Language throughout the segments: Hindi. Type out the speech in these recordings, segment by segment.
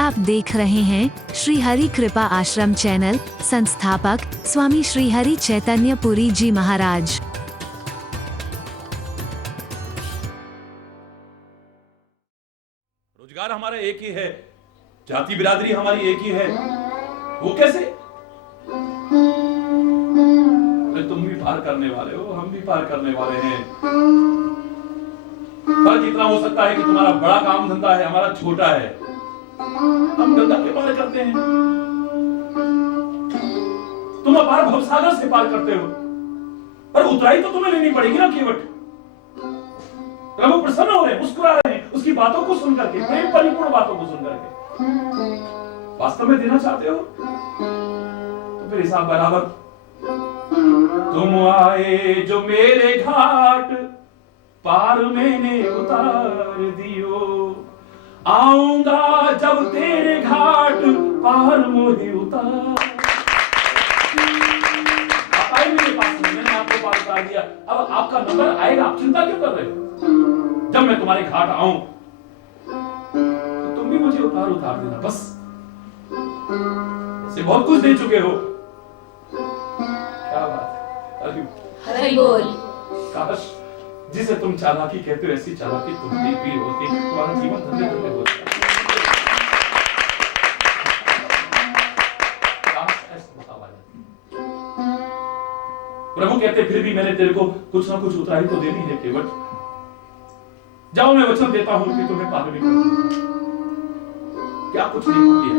आप देख रहे हैं श्री हरि कृपा आश्रम चैनल। संस्थापक स्वामी श्री हरि चैतन्य पुरी जी महाराज। रोजगार हमारा एक ही है, जाति बिरादरी हमारी एक ही है। वो कैसे? तुम भी पार करने वाले हो, हम भी पार करने वाले हैं। फर्क इतना हो सकता है कि तुम्हारा बड़ा काम धंधा है, हमारा छोटा है। हम गंगा के पार करते हैं, तुम अपार भवसागर से पार करते हो। पर उतराई तो तुम्हें लेनी पड़ेगी ना केवट। प्रभु प्रसन्न हो रहे हैं, मुस्कुरा रहे हैं उसकी बातों को सुन करके, प्रेम परिपूर्ण बातों को सुन करके। वास्तव में देना चाहते हो तो फिर हिसाब बराबर। तुम आए जो मेरे घाट पार मैंने उतार दियो, आऊंगा जब तेरे घाट पार मोहे उतार। आप आए मेरे पास, मैंने आपको पार उतार दिया, अब आपका नंबर आएगा। आप चिंता क्यों कर रहे हो? जब मैं तुम्हारे घाट आऊं तो तुम भी मुझे उतार देना बस। ऐसे बहुत कुछ दे चुके हो। क्या बात है, हरि बोल। काश जिसे तुम चालाकी कहते हो ऐसी चालाकी तुम भी होती, तुम्हारा जीवन धन्य धन्य होता। प्रभु कहते फिर भी मैंने तेरे को कुछ ना कुछ उतराई तो देनी है केवट। जाओ, मैं वचन देता हूं कि तुम्हें पार भी करूंगा। क्या कुछ नहीं हो गया।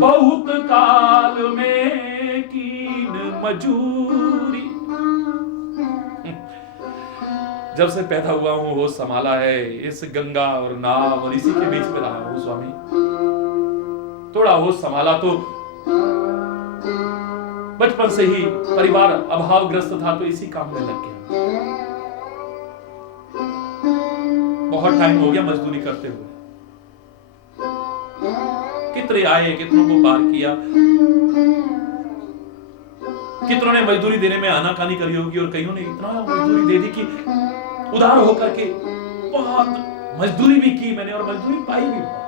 बहुत काल में कीन मजूरी, जब से पैदा हुआ हूं होश संभाला है, इस गंगा और नाव और इसी के बीच में रहा हूं स्वामी। थोड़ा होश संभाला तो बचपन से ही परिवार अभावग्रस्त था तो इसी काम में लग गया। बहुत टाइम हो गया मजदूरी करते हुए। कितने आए, कितनों को पार किया, कितनों ने मजदूरी देने में आनाकानी करी होगी और कईयों ने इतना मजदूरी दे दी कि उधार होकर के बहुत मजदूरी भी की मैंने और मजदूरी पाई भी बहुत।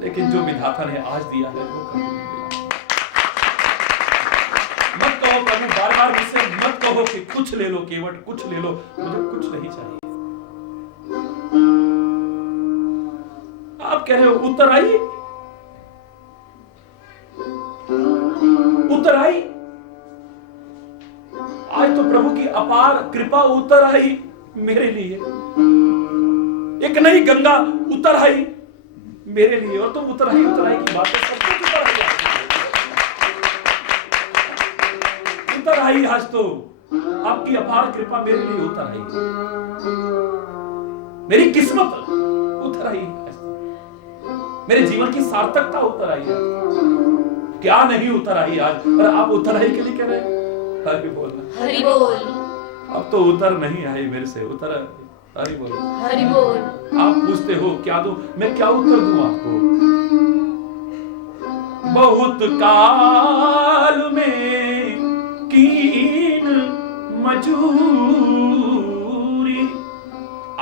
लेकिन जो विधाता ने आज दिया है वो कभी नहीं मिला। मत कहो प्रभु, बार बार मुझसे मत कहो कि कुछ ले लो केवट, कुछ ले लो, मुझे कुछ नहीं चाहिए। आप कह रहे हो उत्तर आई, उत्तर आई। आज तो प्रभु की अपार कृपा उतर आई मेरे लिए। एक नई गंगा उतर आई मेरे लिए। और तुम उतर आई की बात है, सब कुछ उतर आई। उतर आई आज तो आपकी अपार कृपा मेरे लिए उतर आई। मेरी किस्मत उतर आई, मेरे जीवन की सार्थकता उतर आई है। क्या नहीं उतर आई आज, पर आप उतर आई के लिए कह रहे हैं। हरि बोल, हरि बोल। अब तो उतर नहीं आई मेरे से, उतर। हरि बोल, हरि बोल। आप पूछते हो क्या दूं, मैं क्या उत्तर दूं आपको। बहुत काल में कीन मजूरी,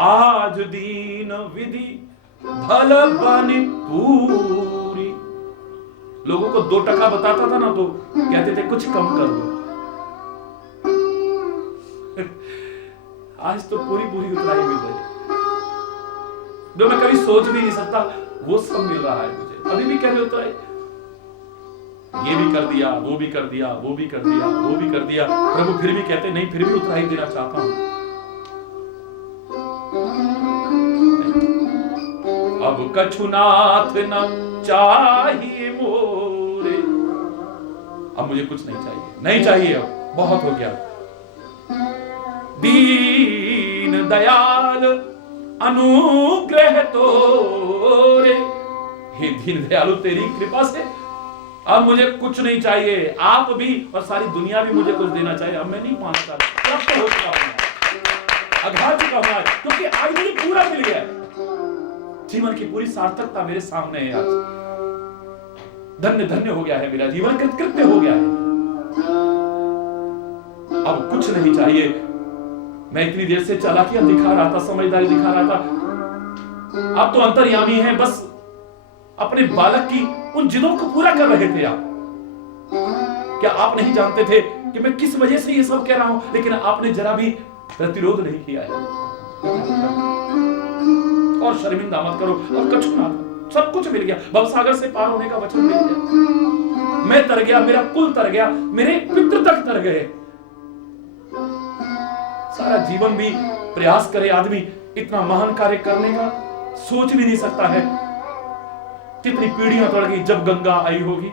आज दीन विधि भल बन पूरी। लोगों को 2 टका बताता था ना तो कहते थे कुछ कम कर दो। आज तो पूरी उतराई मिल रही है जो मैं कभी सोच भी नहीं सकता, वो सब मिल रहा है मुझे। अभी भी कह रहे उतराई, ये भी कर दिया, वो भी कर दिया, वो भी कर दिया, वो भी कर दिया। प्रभु फिर भी कहते नहीं, फिर भी उतराई देना चाहता हूं। अब कछुनाथ न चाहिए मोरे, अब मुझे कुछ नहीं चाहिए, नहीं चाहिए, अब बहुत हो गया। दीन दयाल अनुग्रह तोरे, हे दीन दयालु तेरी कृपा से अब मुझे कुछ नहीं चाहिए। आप भी और सारी दुनिया भी मुझे कुछ देना चाहिए, अब मैं नहीं मांगता। प्राप्त हो चुका हूं, अघा चुका हूं आज, क्योंकि आज मुझे पूरा मिल गया। जीवन की पूरी सार्थकता मेरे सामने है आज। धन्य धन्य हो गया है मेरा जीवन, कृतकृत्य हो गया है। अब कुछ नहीं चाहिए। मैं इतनी देर से चालाकियां दिखा रहा था, समझदारी दिखा रहा था, आप तो अंतर्यामी हैं, बस अपने बालक की उन जिदों को पूरा कर रहे थे आप। क्या आप नहीं जानते थे कि मैं किस वजह से ये सब कह रहा हूं? लेकिन आपने जरा भी प्रतिरोध नहीं किया है। और शर्मिंदा मत करो, और कछु ना, सब कुछ मिल गया, भवसागर से पार होने का वचन मिल गया। मैं तर गया, मेरा कुल तर गया, मेरे पितृ तक तर गए। सारा जीवन भी प्रयास करे आदमी इतना महान कार्य करने का, सोच भी नहीं सकता है कितनी पीढ़ियां तोड़ गई जब गंगा आई होगी।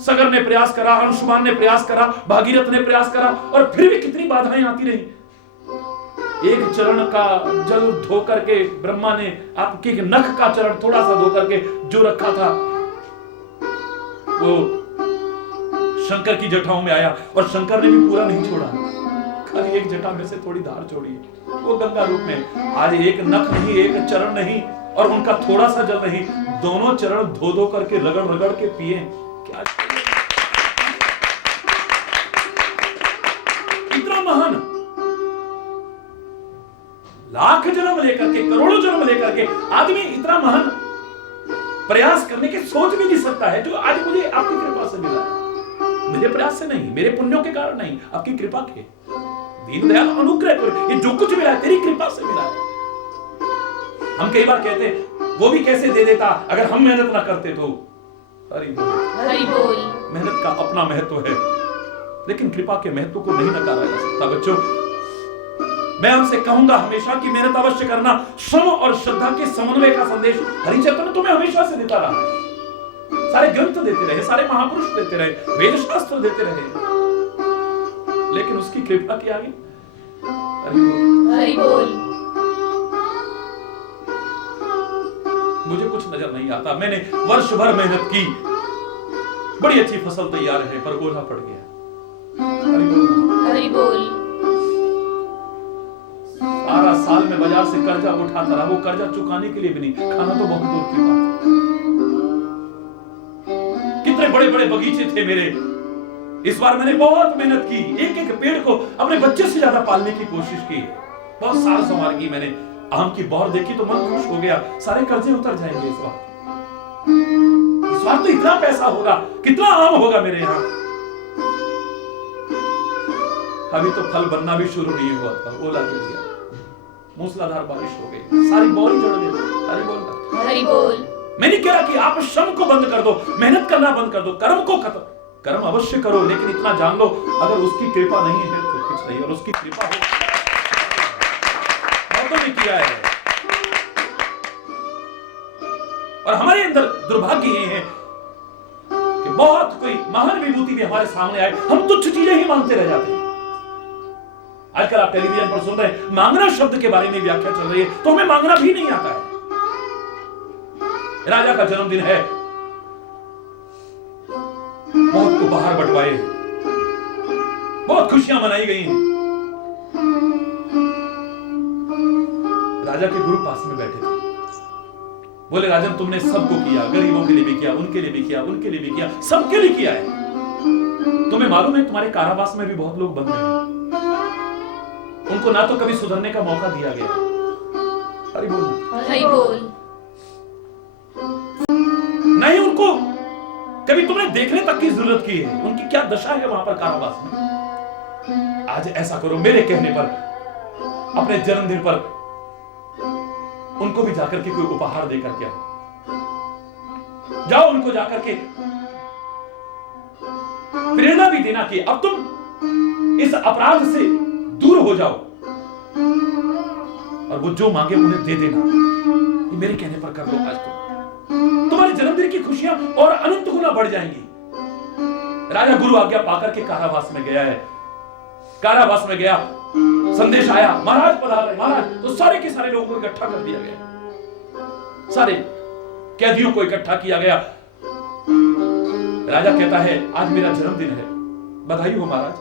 सगर ने प्रयास करा, अंशुमान ने प्रयास करा, भागीरथ ने प्रयास करा, और फिर भी कितनी बाधाएं आती रही। एक चरण का जल धो करके ब्रह्मा ने आपके नख का चरण थोड़ा सा धो करके जो रखा था वो शंकर की जटाओं में आया, और शंकर ने भी पूरा नहीं छोड़ा, खाली एक जटा में से थोड़ी धार छोड़ी, वो गंगा रूप में। आज एक नख नहीं, एक चरण नहीं, और उनका थोड़ा सा जल नहीं, दोनों चरण धो धो करके रगड़ रगड़ के पिए। क्या इतना महान, लाख जन्म लेकर के, करोड़ों जन्म लेकर के आदमी इतना महान प्रयास करने की सोच भी नहीं सकता है, जो आज मुझे आपकी कृपा से मिला है। मेरे प्रयास से नहीं, मेरे पुण्यों के कारण नहीं, आपकी कृपा के। दीनदयाल अनुग्रह कर, ये जो कुछ मिला है तेरी कृपा से मिला है। हम कई बार कहते हैं वो भी कैसे दे देता अगर हम मेहनत ना करते तो। हरि बोल। मेहनत का अपना महत्व है, लेकिन कृपा के महत्व को नहीं नकारा जा सकता। बच्चों, मैं आपसे कहूंगा हमेशा कि मेहनत अवश्य करना। श्रम और श्रद्धा के समन्वय का संदेश हरिचैतन्य तुम्हें हमेशा से देता रहा है। सारे ग्रंथ देते रहे, सारे महापुरुष देते रहे, वेद शास्त्र देते रहे, लेकिन उसकी कृपा के आगे हरि बोल। मुझे कुछ नजर नहीं आता। मैंने वर्ष भर मेहनत की, बड़ी अच्छी फसल तैयार है, पर ओला पड़ गया। हरि बोल। सारा साल में बाजार से कर्जा उठाता रहा, वो कर्जा चुकाने के लिए भी नहीं, खाना तो बहुत दूर की बात। कितने बड़े बड़े बगीचे थे मेरे। इस बार मैंने बहुत मेहनत की, एक एक पेड़ को अपने बच्चे से ज्यादा पालने की कोशिश की, बहुत साल संवार की मैंने। आम की बौर देखी तो मन खुश हो गया, सारे कर्जे उतर जाएंगे इस बार। इस बार तो इतना पैसा होगा, कितना आम होगा मेरे यहाँ। अभी तो फल बनना भी शुरू नहीं हुआ था, ओला गिर गया, मूसलाधार बारिश हो गई, सारी बौरी जड़ गई। हरि बोल। मैं नहीं कह रहा कि आप श्रम को बंद कर दो, मेहनत करना बंद कर दो, कर्म को खत्म, कर्म अवश्य करो, लेकिन इतना जान लो अगर उसकी कृपा नहीं है तो कुछ नहीं, और उसकी कृपा हो बहुतों ने किया है। और हमारे अंदर दुर्भाग्य ये है कि बहुत कोई महान विभूति भी हमारे सामने आए, हम तुच्छ चीजें ही मांगते रह जाते हैं। आजकल आप टेलीविजन पर सुन रहे हैं, मांगना शब्द के बारे में व्याख्या चल रही है, तो हमें मांगना भी नहीं आता है। राजा का जन्मदिन है, बहुत उपहार बंटवाए, बहुत खुशियां मनाई गई हैं। राजा के गुरु पास में बैठे थे, बोले राजन तुमने सबको किया, गरीबों के लिए भी किया, उनके लिए भी किया, उनके लिए भी किया, सबके लिए किया है। तुम्हें मालूम है तुम्हारे कारावास में भी बहुत लोग बंद हैं, उनको ना तो कभी सुधरने का मौका दिया गया। हरि बोल। नहीं उनको कभी तुमने देखने तक की जरूरत की है, उनकी क्या दशा है वहां पर कारावास में। आज ऐसा करो, मेरे कहने पर अपने जन्मदिन पर उनको भी जाकर के कोई उपहार देकर के जाओ, उनको जाकर के प्रेरणा भी देना कि अब तुम इस अपराध से दूर हो जाओ, और वो जो मांगे उन्हें दे देना। ये मेरे कहने पर कर लो, आज तुम्हारे जन्मदिन की खुशियां और अनंत गुना बढ़ जाएंगी। राजा गुरु आज्ञा पाकर के कारावास में गया है, कारावास में गया, संदेश आया महाराज पधार रहे महाराज, तो सारे के सारे लोगों को इकट्ठा कर दिया गया, सारे कैदियों को इकट्ठा किया गया। राजा कहता है आज मेरा जन्मदिन है, बधाई हो महाराज।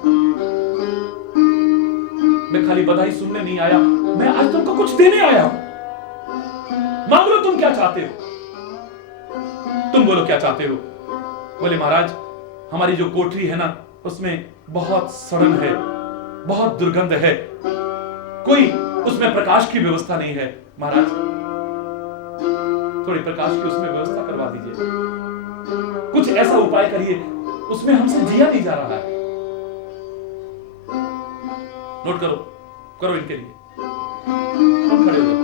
मैं खाली बधाई सुनने नहीं आया, मैं आज तुमको कुछ देने आया हूं, मांग लो तुम क्या चाहते हो। तुम बोलो क्या चाहते हो। बोले महाराज हमारी जो कोठरी है ना उसमें बहुत सड़न है, बहुत दुर्गंध है, कोई उसमें प्रकाश की व्यवस्था नहीं है। महाराज थोड़ी प्रकाश की उसमें व्यवस्था करवा दीजिए, कुछ ऐसा उपाय करिए, उसमें हमसे जिया नहीं जा रहा है। नोट करो, करो इनके लिए। तुम खड़े हो जाओ।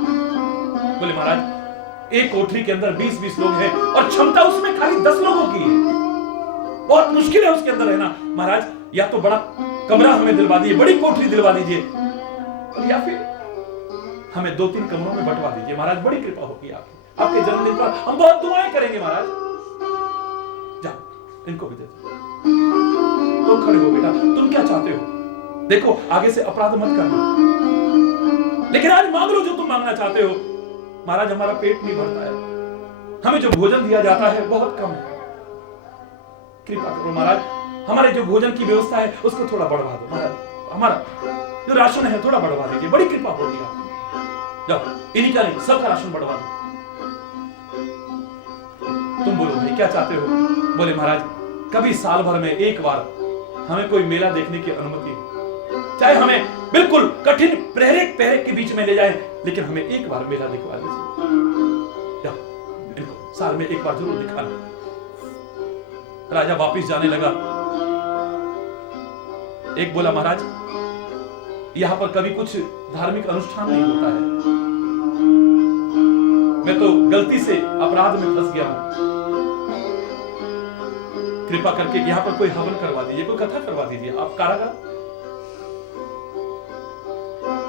बोले महाराज एक कोठरी के अंदर 20-20 लोग हैं और क्षमता उसमें खाली 10 लोगों की है, बहुत मुश्किल है उसके अंदर रहना। महाराज या तो बड़ा कमरा हमें दिलवा दीजिए, बड़ी कोठरी दिलवा दीजिए, या फिर हमें 2-3 कमरों में बंटवा दीजिए। महाराज बड़ी कृपा होगी आपके जन्मदिन पर, हम बहुत दुआएं करेंगे महाराज। जाओ इनको भी दे दो। तुम खड़े हो बेटा, तुम क्या चाहते हो? देखो आगे से अपराध मत करना, लेकिन आज मांग लो जो तुम मांगना चाहते हो। महाराज हमारा पेट नहीं भरता है, हमें जो भोजन दिया जाता है बहुत कम है, कृपा करो महाराज, हमारे जो भोजन की व्यवस्था है उसको थोड़ा बढ़वा दो महाराज, हमारा जो राशन है थोड़ा बढ़वा दीजिए, बड़ी कृपा होगी आपकी। जाओ इन्हीं का नहीं सबका राशन बढ़वा दो। तुम बोलो भाई क्या चाहते हो? बोले महाराज कभी साल भर में एक बार हमें कोई मेला देखने की अनुमति है, चाहे हमें बिल्कुल कठिन प्रेरक के बीच में ले जाए, लेकिन हमें एक बार मेला दिखवा दीजिए। जाओ इनको साल में एक बार जरूर दिखाना। राजा वापिस जाने लगा। एक बोला महाराज यहां पर कभी कुछ धार्मिक अनुष्ठान नहीं होता है, मैं तो गलती से अपराध में फंस गया हूं, कृपा करके यहां पर कोई हवन करवा दीजिए, कोई कथा करवा दीजिए, आप कारागार।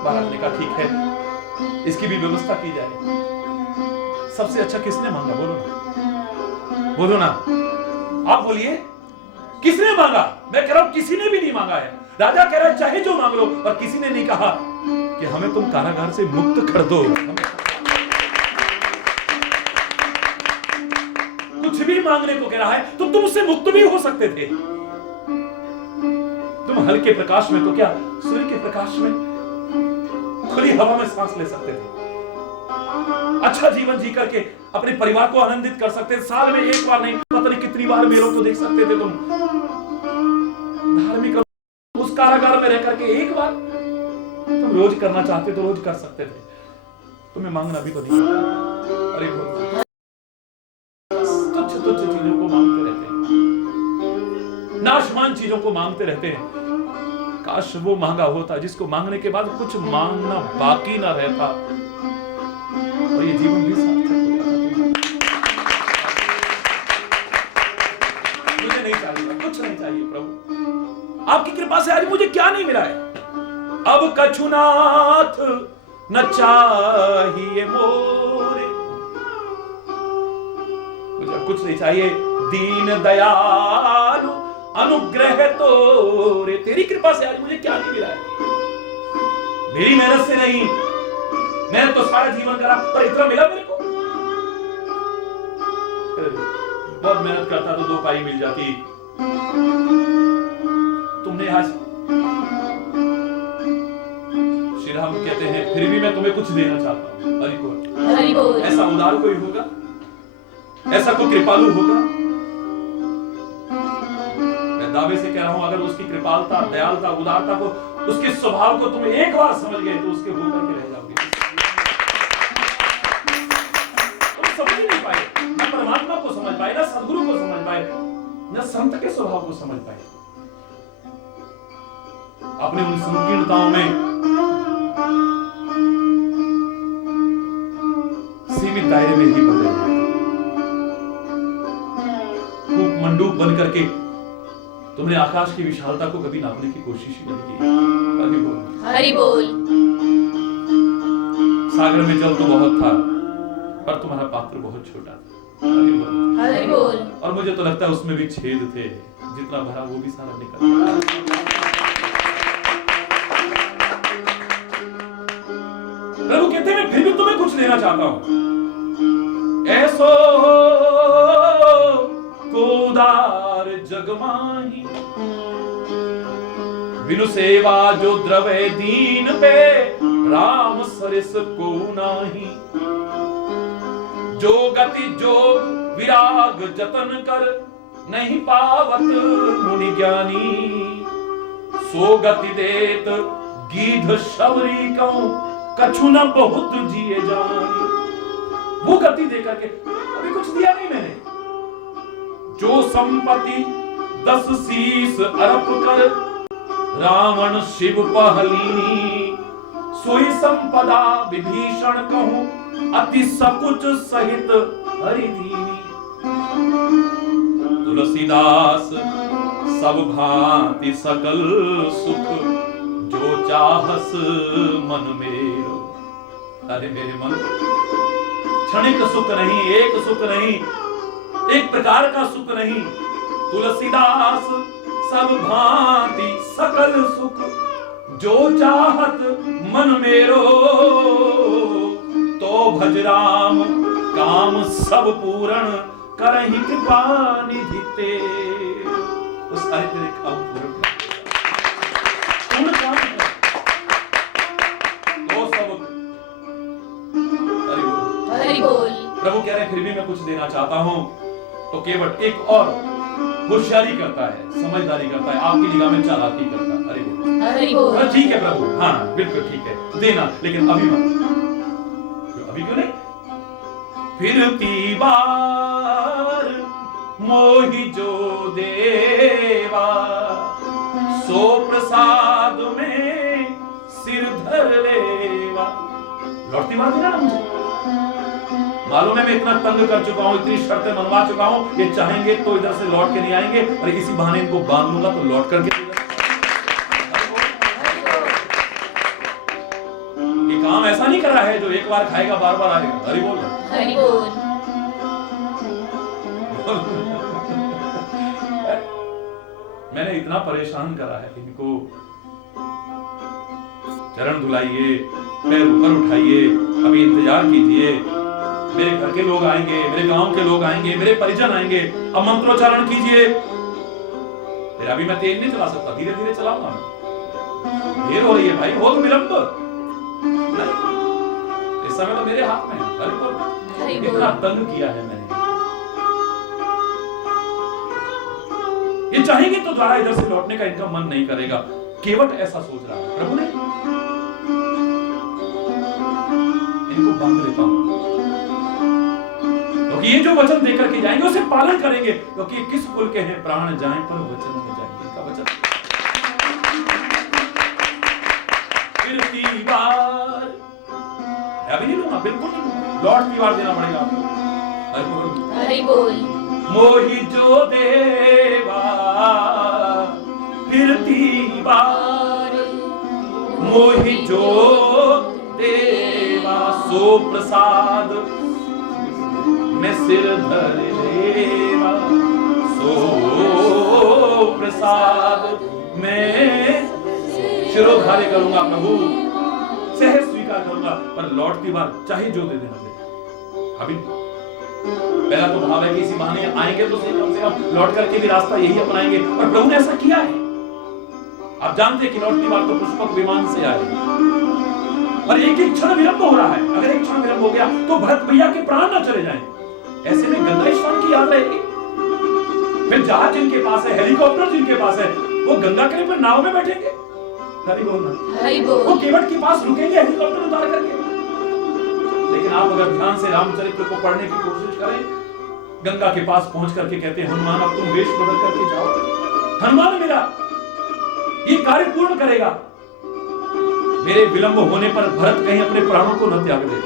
महाराज ने कहा ठीक है, इसकी भी व्यवस्था की जाए। सबसे अच्छा किसने मांगा? बोलो ना, बोलो ना, आप बोलिए किसने मांगा? मैं कह रहा हूं किसी ने भी नहीं मांगा है। राजा कह रहा है चाहे जो मांग लो, और किसी ने नहीं कहा कि हमें तुम कारागार से मुक्त कर दो। कुछ भी मांगने को कह रहा है तो तुम उससे मुक्त भी हो सकते थे। तुम हल्के प्रकाश में तो क्या सूर्य के प्रकाश में खुली हवा में सांस ले सकते थे, अच्छा जीवन जी करके अपने परिवार को आनंदित कर सकते थे। साल में एक बार नहीं पता नहीं कितनी बार मेलों को देख सकते थे तुम। धार्मिक उस कारागार में रह करके एक बार तुम रोज करना चाहते तो रोज कर सकते थे, तुम्हें मांगना भी तो नहीं पड़ता। अरे तुच्छ तुच्छ चीजों को मांगते रहते हैं, नाशवान चीजों को मांगते रहते हैं। काश वो मांगा होता जिसको मांगने के बाद कुछ मांगना बाकी ना रहता और ये जीवन भी सार्थक हो जाता। मुझे नहीं चाहिए, कुछ नहीं चाहिए प्रभु, आपकी कृपा से आज मुझे क्या नहीं मिला है। अब कछुनाथ न चाहिए मोरे, मुझे कुछ नहीं चाहिए। दीन दयालु अनुग्रह तोरे, तेरी कृपा से आज मुझे क्या नहीं मिला है। मेरी मेहनत से नहीं, मैंने तो सारा जीवन करा पर इतना मिला मेरे को। बहुत मेहनत करता तो 2 पाई मिल जाती, तुमने आज। श्री राम कहते हैं फिर भी मैं तुम्हें कुछ देना चाहता हूं। हरि बोल, हरि बोल। ऐसा उदार कोई होगा, ऐसा कोई कृपालु होगा? मैं दावे से कह रहा हूं अगर उसकी कृपालता, दयालुता, उदारता को, उसके स्वभाव को तुम एक बार समझ गए तो उसके होकर के रह जाओगे। तुम समझ नहीं पाए, न परमात्मा को समझ पाए, न सदगुरु को समझ पाए, न संत के स्वभाव को समझ पाए। अपने उन संकीर्णताओं में सीमित दायरे में ही बंधे हुए, खूब मंडूक बन करके तुमने आकाश की विशालता को कभी नापने की कोशिश ही नहीं की। हरि बोल, हरि बोल। सागर में जल तो बहुत था पर तुम्हारा पात्र बहुत छोटा था। हरि बोल, हरि बोल। और मुझे तो लगता है उसमें भी छेद थे, जितना भरा वो भी सारा निकल गया। प्रभु कहते हैं मैं फिर भी तुम्हें कुछ देना चाहता हूं। ऐसो कोदार जगमाही, बिनु सेवा जो द्रवे दीन पे, राम सरिस को नाही। जो गति जो विराग जतन कर, नहीं पावत मुनि ज्ञानी। सो गति देत गीध शबरी कहूं कछु न बहुत जिए जान। वो गति देकर के अभी कुछ दिया नहीं मैंने। जो संपत्ति 10 शीस अर्प कर रावण शिव पहलीनी, सोई संपदा विभीषण कहूं अति सकुच सहित हरिदीनी। तुलसीदास सब भांति सकल सुख, जो चाहस मन मेरो। अरे मेरे मन, क्षणिक सुख नहीं, एक सुख नहीं, एक प्रकार का सुख नहीं। तुलसीदास सब भांति सकल सुख, जो चाहत मन मेरो। तो भज राम काम सब पूर्ण, करहि कृपा निधि तेरे। उस सारे तेरे काम पूर्ण काम है। तो सब हरि बोल। प्रभु कह रहे हैं फिर भी मैं कुछ देना चाहता हूं। तो केवट एक और होशियारी करता है, समझदारी करता है, आपकी निगाह में चालाकी करता है। अरे बोल, हरि बोल। ठीक है प्रभु, हाँ बिल्कुल ठीक है, देना, लेकिन अभी मत। अभी क्यों नहीं? फिरती बार मोहि जो देवा, सो प्रसाद में सिर धर लेवा। लौटती बार देना ना मुझे। मालूम है मैं इतना तंग कर चुका हूं, इतनी शर्तें मनवा चुका हूं, ये चाहेंगे तो इधर से लौट के नहीं आएंगे, और इसी बहाने इनको बांध लूंगा तो लौट करके। ये काम ऐसा नहीं करा है जो एक बार खाएगा बार बार आएगा। हरि बोल, हरि बोल। मैंने इतना परेशान करा है इनको। चरण धुलाइए, पैर ऊपर उठाइए, अभी इंतजार कीजिए, मेरे घर के लोग आएंगे, मेरे गांव के लोग आएंगे, मेरे परिजन आएंगे, अब मंत्रोच्चारण कीजिए। फिर अभी मैं तेज नहीं चला सकता, धीरे धीरे चलाऊंगा। देर हो रही है भाई, हो तो विलंब नहीं, इस समय तो मेरे हाथ में है। हरि बोल। इतना तंग किया है मैंने। ये चाहेंगे तो द्वारा इधर से लौटने का इनका मन नहीं करेगा। केवट ऐसा सोच रहा है। प्रभु ने इनको बांध लेता हूं, क्योंकि ये जो वचन देकर के जाएंगे उसे पालन करेंगे, क्योंकि किस कुल के हैं प्राण जाएं पर वचन में जाएंगे। इनका वचन फिरती बार अभी नहीं लूंगा, बिल्कुल नहीं लूंगा, लौटती बार देना पड़ेगा आपको। हरि बोल। मोहि जो देवा फिरती बार, मोहि जो देवा सो प्रसाद मैं सिर धर लेवा। सो प्रसाद मैं शिरोधार्य करूंगा प्रभु, सहज स्वीकार करूंगा, पर लौटती बार चाहे जो दे देना दे। अभी पहला तो भाव है कि इसी बहाने आएंगे तो सही, कम से कम लौट करके भी रास्ता यही अपनाएंगे, और प्रभु ने ऐसा किया है। आप जानते हैं कि लौटती बार तो पुष्पक विमान से आए, और एक एक क्षण विलंब हो रहा है। अगर एक क्षण विलंब हो गया तो भरत भैया के प्राण ना चले जाएं। ऐसे में गंगा स्नान की याद रहेगी। फिर जहाज जिनके पास है, हेलीकॉप्टर जिनके पास है, वो गंगा के पर नाव में बैठेंगे। हरि बोल ना, हरि बोल। वो केवट के पास रुकेंगे हेलीकॉप्टर उतार करके। लेकिन आप अगर ध्यान से रामचरित्र को पढ़ने की कोशिश करें, गंगा के पास पहुंच करके कहते हैं, हनुमान अब तुम वेश बदल करके जाओ। हनुमान मेरा ये कार्य पूर्ण करेगा। मेरे विलंब होने पर भरत कहीं अपने प्राणों को न त्याग दे,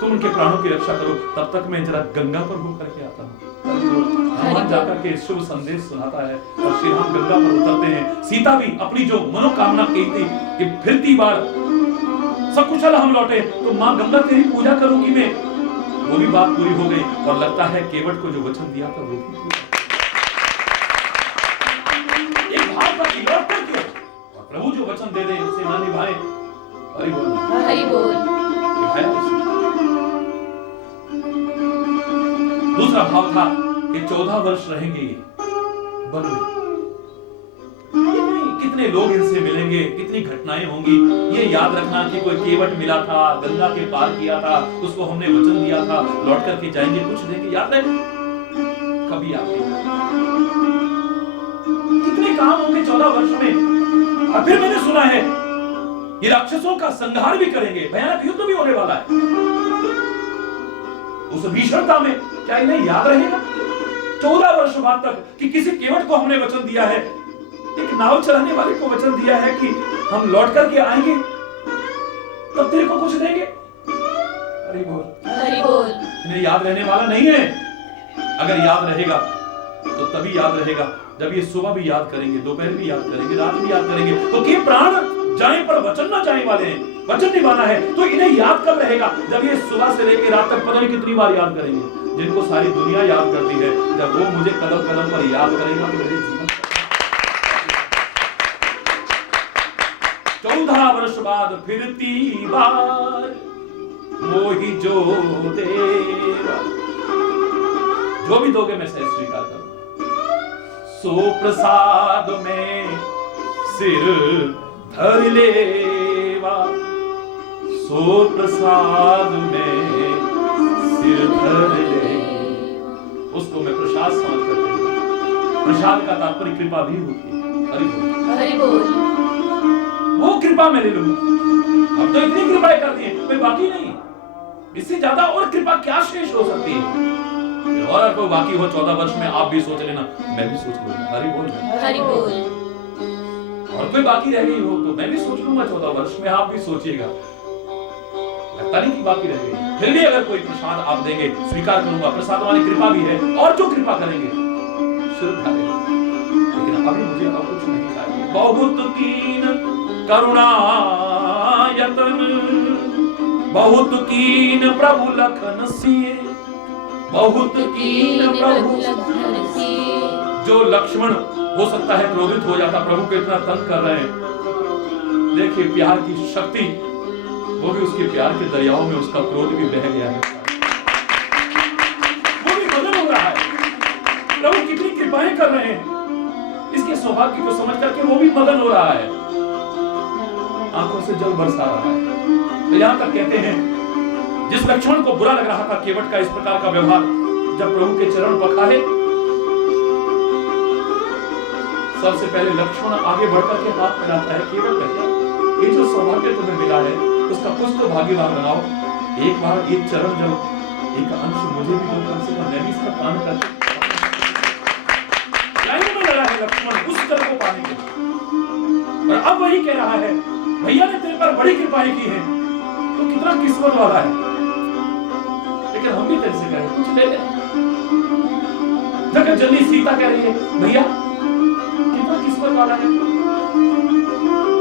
तुम उनके प्राणों की रक्षा करो, तब तक मैं जरा गंगा पर होकर के आता हूं। हनुमान जाकर के शुभ संदेश सुनाता है, और श्री राम गंगा पर उतरते हैं। सीता भी अपनी जो मनोकामना की थी कि फिरती बार सकुशल हम लौटे तो मां गंगा तेरी पूजा करूंगी मैं, वो भी बात पूरी हो गई। और लगता है केवट को जो वचन दिया था वो भी पूरा। एक भाव का लौट कर क्यों, और प्रभु जो वचन दे दे उसे ना निभाए। हरि बोल, हरि बोल। दूसरा भाव था कि 14 वर्ष रहेंगे ये वन में। कितने लोग इनसे मिलेंगे, कितनी घटनाएं होंगी, ये याद रखना कि कोई केवट मिला था, गंगा के पार किया था, उसको हमने वचन दिया था, लौट करके जाएंगे, कुछ देंगे, याद रहे। कभी याद नहीं। कितने काम होंगे 14 वर्ष में। और फिर मैंने सुना है ये राक्षसों का संहार भी करेंगे, भयानक युद्ध भी होने वाला है। उस भीषणता में क्या इन्हें याद रहेगा 14 वर्ष बाद तक कि किसी केवट को हमने वचन दिया है, एक नाव चलाने वाले को वचन दिया है कि हम लौट करके आएंगे तब तेरे को कुछ देंगे। हरि बोल, हरि बोल। इन्हें याद रहने वाला नहीं है। अगर याद रहेगा तो तभी याद रहेगा जब ये सुबह भी याद करेंगे, दोपहर भी याद करेंगे, रात भी याद करेंगे। तो कि प्राण जाए पर वचन ना जाने वाले हैं, वचन निभाना है। तो इन्हें याद कब रहेगा? जब ये सुबह से लेकर रात तक पता नहीं कितनी बार याद करेंगे। जिनको सारी दुनिया याद करती है, जब वो मुझे कदम कदम पर याद करेगा तो मेरे जीवन 14 वर्ष बाद फिरती बार मोहि जो देवा, जो भी दोगे मैं सह स्वीकार करूंगा। सो प्रसाद में सिर धर लेवा, सो प्रसाद में सिर धर ले। उसको मैं प्रसाद समझ कर दूंगा। प्रसाद का तात्पर्य कृपा भी होती है। हरि बोल, हरि बोल। वो कृपा मैं ले लूंगा। अब तो इतनी कृपाएं कर दी है, कोई बाकी नहीं। इससे ज्यादा और कृपा क्या शेष हो सकती है? और कोई बाकी हो 14 वर्ष में, आप भी सोच लेना, मैं भी सोच लूंगा। हरि बोल, हरि बोल। और कोई बाकी रह गई हो तो मैं भी सोच लूंगा 14 वर्ष में, आप भी सोचिएगा। लगता नहीं कि बाकी रह गई, फिर भी अगर कोई प्रसाद आप देंगे स्वीकार करूंगा। प्रसाद वाली कृपा भी है, और जो कृपा करेंगे श्रद्धा देगा। लेकिन अभी मुझे अब कुछ नहीं चाहिए। बहुत कीन करुणा यतन, बहुत कीन प्रभु लखन सिए, बहुत कीन प्रभु लखन सिए। जो लक्ष्मण हो सकता है क्रोधित हो जाता, प्रभु को इतना तंग कर रहे हैं। देखिए प्यार की शक्ति, वो भी उसके प्यार के दरियाओं में उसका क्रोध भी बह गया है। वो भी मगन हो रहा है, प्रभु कितनी कृपाएं कर रहे हैं। इसके सौभाग्य को समझ करके वो भी मगन हो रहा है, आंखों से जल बरसा रहा है। तो यहां तक कहते हैं जिस लक्ष्मण को बुरा लग रहा था केवट का इस प्रकार का व्यवहार, जब प्रभु के चरण पखारे, सबसे पहले लक्ष्मण आगे बढ़कर के हाथ मिलाता है। केवट कहता है ये जो सौभाग्य तुम्हें मिला है उसका कुछ तो भागीदार बनाओ। एक बार एक चरण जब एक अंश मुझे भी दो, कम से कम मैं भी इसका पान करके। लाइन में लगा है लक्ष्मण उस चरण को पाने के लिए। और अब वही कह रहा है भैया ने तेरे पर बड़ी कृपाएं की हैं, तो कितना किस्मत वाला है। लेकिन हम भी तेरे से कह रहे कुछ ले ले। जगह जल्दी सीता कह रही है भैया कितना किस्मत वाला है।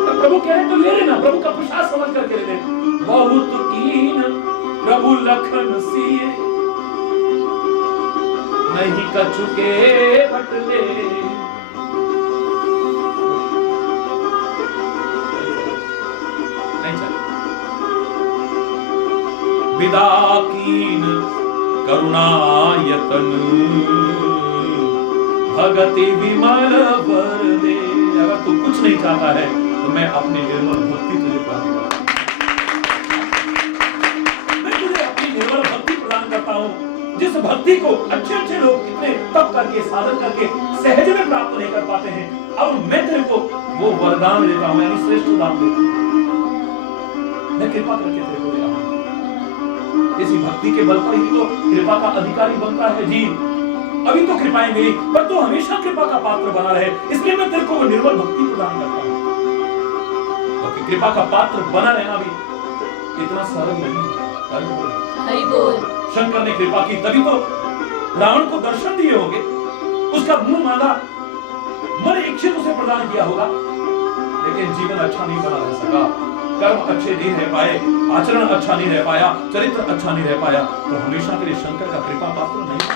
तो प्रभु कह रहे तो ले लेना, प्रभु का प्रसाद समझ करके ले ले। बहुत कीन प्रभु लखन सिए, नहीं कछुके बटले। विदा कीन करुणा यतन, भगति विमल वर दे। अगर तू कुछ नहीं चाहता है तो मैं अपनी निर्मल भक्ति तुझे प्रदान करता हूं। मैं तुझे अपनी निर्मल भक्ति प्रदान करता हूं, जिस भक्ति को अच्छे अच्छे लोग कितने तप करके साधन करके सहज में प्राप्त नहीं कर पाते हैं। अब मैं तेरे को वो वरदान देता हूं, यानी श्रेष्ठ दान देता हूं। मैं कृपा करके तेरे को दे रहा हूं। इसी भक्ति के बल पर ही तो कृपा का अधिकारी बनता है जी। अभी तो कृपाएं मिली, पर तू हमेशा कृपा का पात्र बना रहे, इसलिए मैं तेरे को वो निर्मल भक्ति प्रदान करता हूं। क्योंकि कृपा का पात्र बना रहना भी इतना सरल नहीं है। हरि बोल। शंकर ने कृपा की, तभी तो रावण को दर्शन दिए होंगे, उसका मुंह मांगा, मन इच्छित उसे प्रदान किया होगा, लेकिन जीवन अच्छा नहीं बना रह सका, कर्म अच्छे नहीं रह पाए, आचरण अच्छा नहीं रह पाया, चरित्र अच्छा नहीं रह पाया, तो हमेशा के लिए शंकर का कृपा पात्र नहीं बना।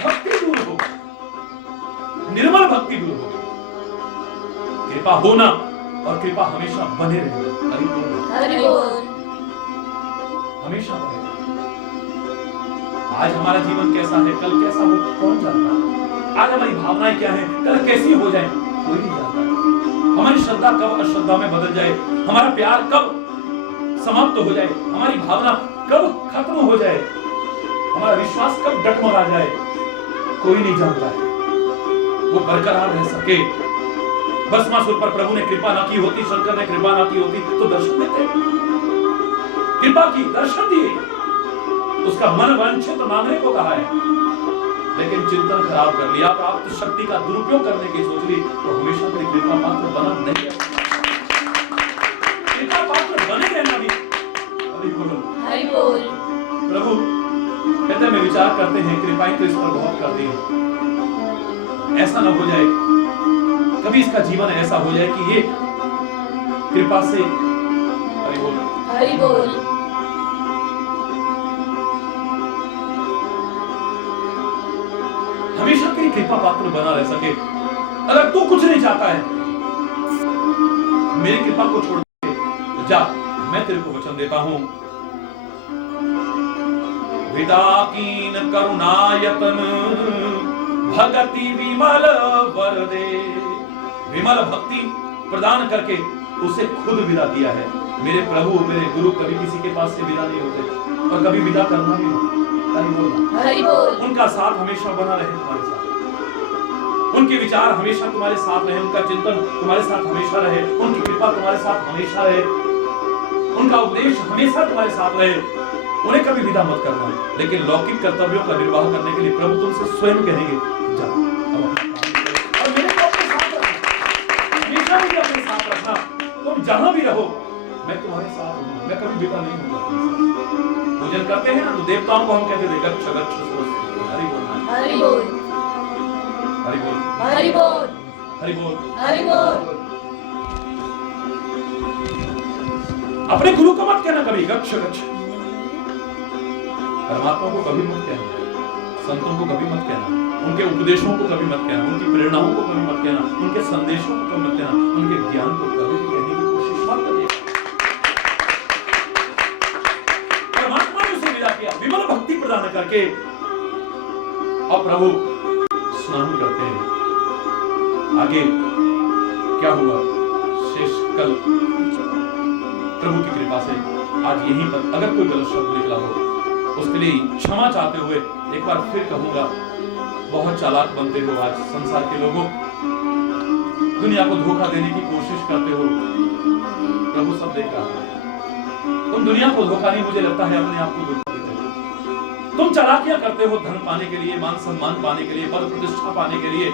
भक्ति दूर हो, निर्मल भक्ति दूर हो, कृपा होना और कृपा हमेशा बने रहे। हरि बोल। हमेशा बने। आज हमारा जीवन कैसा है, कल कैसा हो, कौन जानता है। आज हमारी भावनाएं क्या हैं, कल कैसी हो जाए, कोई नहीं जानता। हमारी श्रद्धा कब अश्रद्धा में बदल जाए, हमारा प्यार कब समाप्त हो जाए, हमारी भावना कब खत्म हो जाए, हमारा विश्वास कब डगमगा जाए, कोई नहीं जानता है। वो बरकरार रह सके। भस्मासुर पर प्रभु ने कृपा ना की होती, शंकर ने कृपा ना की होती तो दर्शन देते, कृपा की, दर्शन दिए, उसका मन वांछित मांगने को कहा है, लेकिन चिंतन खराब कर लिया, प्राप्त शक्ति का दुरुपयोग करने की सोच ली तो हमेशा तेरी कृपा पात्र बना नहीं है। कृपा पात्र बने रहना भी। हरि बोल, हरि बोल। प्रभु कहते में विचार करते हैं, कृपाएं तो इस पर बहुत कर दी है, ऐसा ना हो जाए कभी इसका जीवन ऐसा हो जाए कि ये कृपा से, हरि बोल, हरि बोल। हमेशा तेरी कृपा पात्र बना रह सके। अगर तू कुछ नहीं चाहता है, मेरी कृपा को छोड़ के तो जा, मैं तेरे को वचन देता हूं, विदाकीन करुणायतन भगति विमल वर दे। विमल भक्ति प्रदान करके उसे खुद विदा दिया है। मेरे प्रभु, मेरे गुरु कभी किसी के पास से विदा नहीं होते और कभी विदा करना भी नहीं। हरि बोल। उनका साथ हमेशा बना रहे तुम्हारे साथ, उनके विचार हमेशा तुम्हारे साथ रहे, उनका चिंतन तुम्हारे साथ हमेशा रहे, उनकी कृपा तुम्हारे साथ हमेशा रहे, उनका उपदेश हमेशा तुम्हारे साथ रहे। उन्हें कभी विदा मत करना। लेकिन लौकिक कर्तव्यों का निर्वाह करने के लिए प्रभु तुमसे स्वयं कहेंगे, जा और मेरे को अपने साथ रखना, हमेशा भी अपने साथ रखना। तुम जहां भी रहो मैं तुम्हारे साथ हूं, मैं कभी विदा नहीं होगा। पूजन करते हैं ना तो देवताओं को हम कहते थे गच्छ गच्छ स्वस्ति। हरि बोल, हरि बोल, हरि बोल, हरि बोल, हरि बोल, हरि बोल। अपने गुरु को मत कहना कभी गच्छ गच्छ, परमात्मा को कभी मत कहना, संतों को कभी मत कहना, उनके उपदेशों को कभी मत कहना, उनकी प्रेरणाओं को कभी मत कहना, उनके संदेशों को कभी मत कहना, उनके ज्ञान को कभी भी कहने की कोशिश मत करिए। परमात्मा ने उसे विदा किया विमल भक्ति प्रदान करके। अब प्रभु स्नान करते हैं। आगे क्या हुआ शेष कल प्रभु की कृपा से आज यहीं पर अगर कोई गलत शब्द निकला हो उसके लिए क्षमा चाहते हुए एक बार फिर कहूंगा, बहुत चालाक बनते हो आज संसार के लोगों, दुनिया को धोखा देने की कोशिश करते हो, प्रभु सब देख रहा है। तुम दुनिया को धोखा नहीं, मुझे लगता है अपने आप को धोखा देते हो। तुम चालाकियां करते हो धन पाने के लिए, मान सम्मान पाने के लिए, पद प्रतिष्ठा पाने के लिए,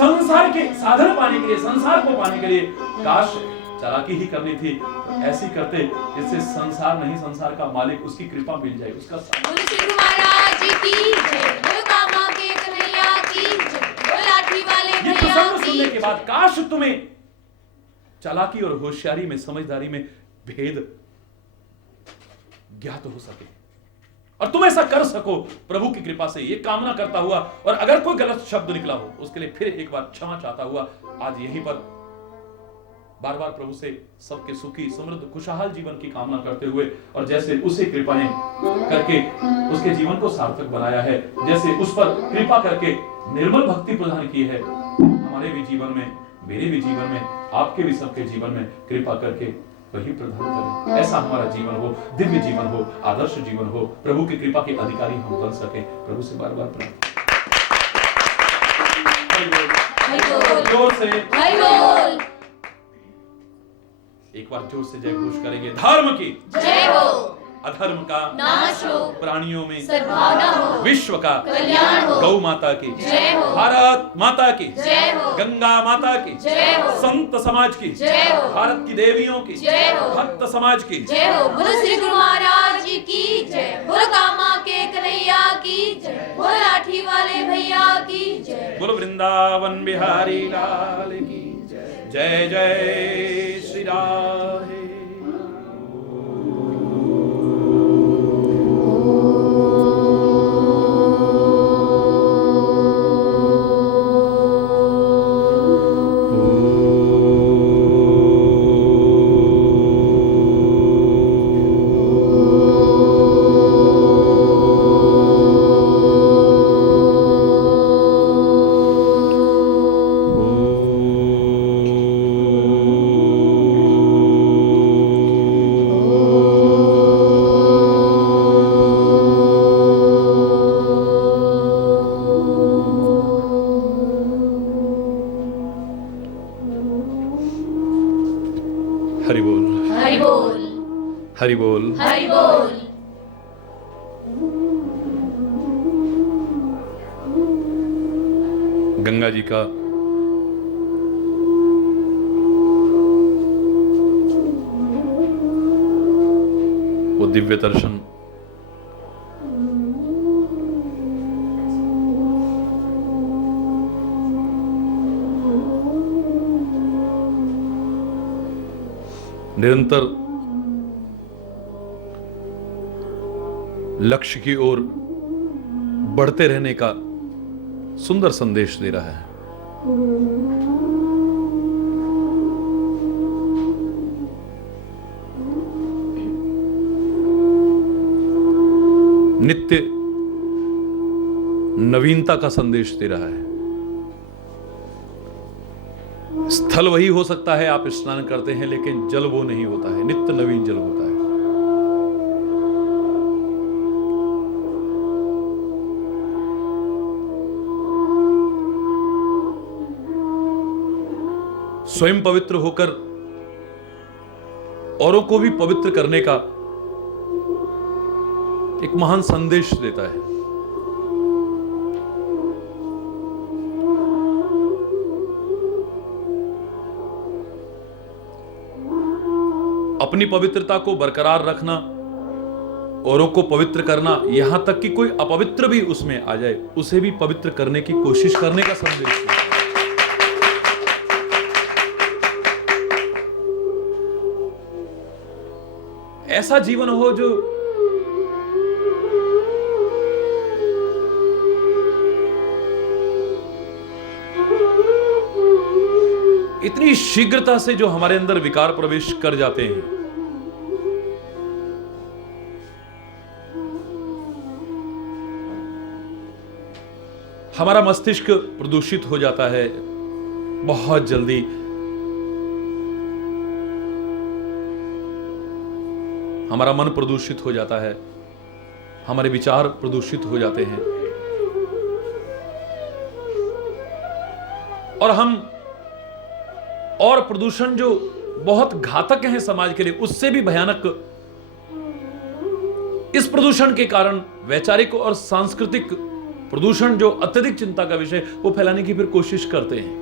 संसार के साधन पाने के लिए, संसार को पाने के लिए। काश चालाकी ही करनी थी तो ऐसी करते जिससे संसार नहीं संसार का मालिक उसकी कृपा मिल जाए, उसका बोलो श्री महाराज की जय, बोलो कामा के कन्हैया की जय, बोलो लाठी वाले ये भैया प्रसंग की सुनने के जय। बाद काश तुम्हें चालाकी और होशियारी में, समझदारी में भेद ज्ञात हो सके और तुम ऐसा कर सको प्रभु की कृपा से, ये कामना करता हुआ। और अगर कोई गलत शब्द निकला हो उसके लिए फिर एक बार क्षमा चाहता हुआ आज यहीं पर बार बार प्रभु से सबके सुखी समृद्ध खुशहाल जीवन की कामना करते हुए, और जैसे उसे कृपाएं करके उसके जीवन को सार्थक बनाया है, जैसे उस पर कृपा करके निर्मल भक्ति प्रदान की है, हमारे भी जीवन में, मेरे भी जीवन में, आपके भी सबके जीवन में कृपा करके वही प्रदान करें। ऐसा हमारा जीवन हो, दिव्य जीवन हो, आदर्श जीवन हो, प्रभु की कृपा के अधिकारी हम बन सके। प्रभु से बार बार प्रार्थना। जोर से हरि बोल। एक बार जोर से जय घोष करेंगे। धर्म की जय हो, अधर्म का नाश हो, प्राणियों में सद्भावना हो, विश्व का कल्याण हो, गौ माता की जय हो, भारत माता की जय हो, गंगा माता की जय हो, संत समाज की जय हो, भारत की देवियों की जय हो, भक्त समाज की जय हो। बोलो श्री गुरु महाराज की जय, बोलो कामा के कन्हैया की जय, बोलो लाठी वाले भैया की जय, बोलो वृंदावन बिहारी लाल की जय। जय श्री राधे। हरि बोल, हरि बोल, हरि बोल। हरि बोल। गंगा जी का वो दिव्य दर्शन निरंतर लक्ष्य की ओर बढ़ते रहने का सुंदर संदेश दे रहा है। नित्य नवीनता का संदेश दे रहा है। स्थल वही हो सकता है, आप स्नान करते हैं, लेकिन जल वो नहीं होता है, नित्य नवीन जल होता है। स्वयं पवित्र होकर औरों को भी पवित्र करने का एक महान संदेश देता है। अपनी पवित्रता को बरकरार रखना, औरों को पवित्र करना, यहां तक कि कोई अपवित्र भी उसमें आ जाए उसे भी पवित्र करने की कोशिश करने का संदेश है। ऐसा जीवन हो जो इतनी शीघ्रता से जो हमारे अंदर विकार प्रवेश कर जाते हैं, हमारा मस्तिष्क प्रदूषित हो जाता है बहुत जल्दी। हमारा मन प्रदूषित हो जाता है, हमारे विचार प्रदूषित हो जाते हैं और हम और प्रदूषण जो बहुत घातक है समाज के लिए, उससे भी भयानक इस प्रदूषण के कारण वैचारिक और सांस्कृतिक प्रदूषण जो अत्यधिक चिंता का विषय, वो फैलाने की फिर कोशिश करते हैं।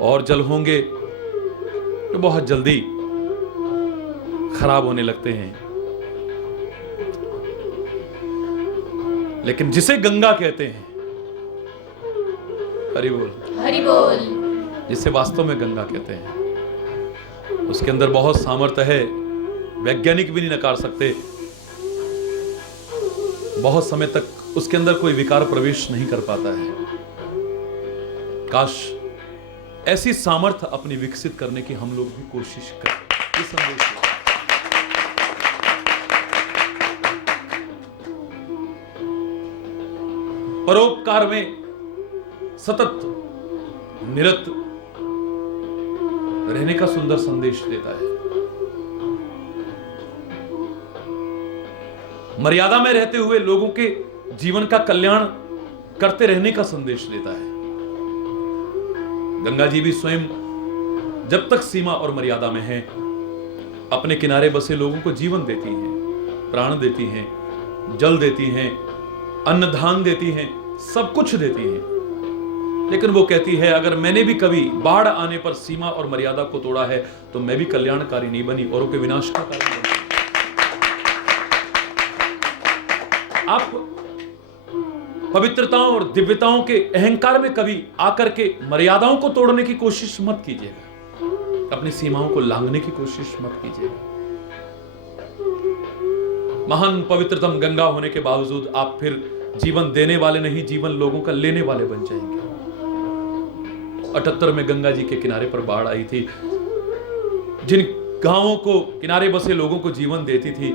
और जल होंगे तो बहुत जल्दी खराब होने लगते हैं। लेकिन जिसे गंगा कहते हैं, हरि बोल, हरि बोल, जिसे वास्तव में गंगा कहते हैं, उसके अंदर बहुत सामर्थ्य है, वैज्ञानिक भी नहीं नकार सकते। बहुत समय तक उसके अंदर कोई विकार प्रवेश नहीं कर पाता है। काश ऐसी सामर्थ्य अपनी विकसित करने की हम लोग भी कोशिश करें। इस संदेश में परोपकार में सतत निरत रहने का सुंदर संदेश देता है। मर्यादा में रहते हुए लोगों के जीवन का कल्याण करते रहने का संदेश देता है। गंगा जी भी स्वयं जब तक सीमा और मर्यादा में है, अपने किनारे बसे लोगों को जीवन देती हैं, प्राण देती हैं, जल देती हैं, अन्न धान देती हैं, सब कुछ देती हैं। लेकिन वो कहती है, अगर मैंने भी कभी बाढ़ आने पर सीमा और मर्यादा को तोड़ा है तो मैं भी कल्याणकारी नहीं बनी, औरों के विनाश का कारण बनी। आप पवित्रताओं और दिव्यताओं के अहंकार में कभी आकर के मर्यादाओं को तोड़ने की कोशिश मत कीजिएगा, अपनी सीमाओं को लांघने की कोशिश मत कीजिएगा। महान पवित्रतम गंगा होने के बावजूद आप फिर जीवन देने वाले नहीं, जीवन लोगों का लेने वाले बन जाएंगे। 78 में गंगा जी के किनारे पर बाढ़ आई थी, जिन गांवों को किनारे बसे लोगों को जीवन देती थी।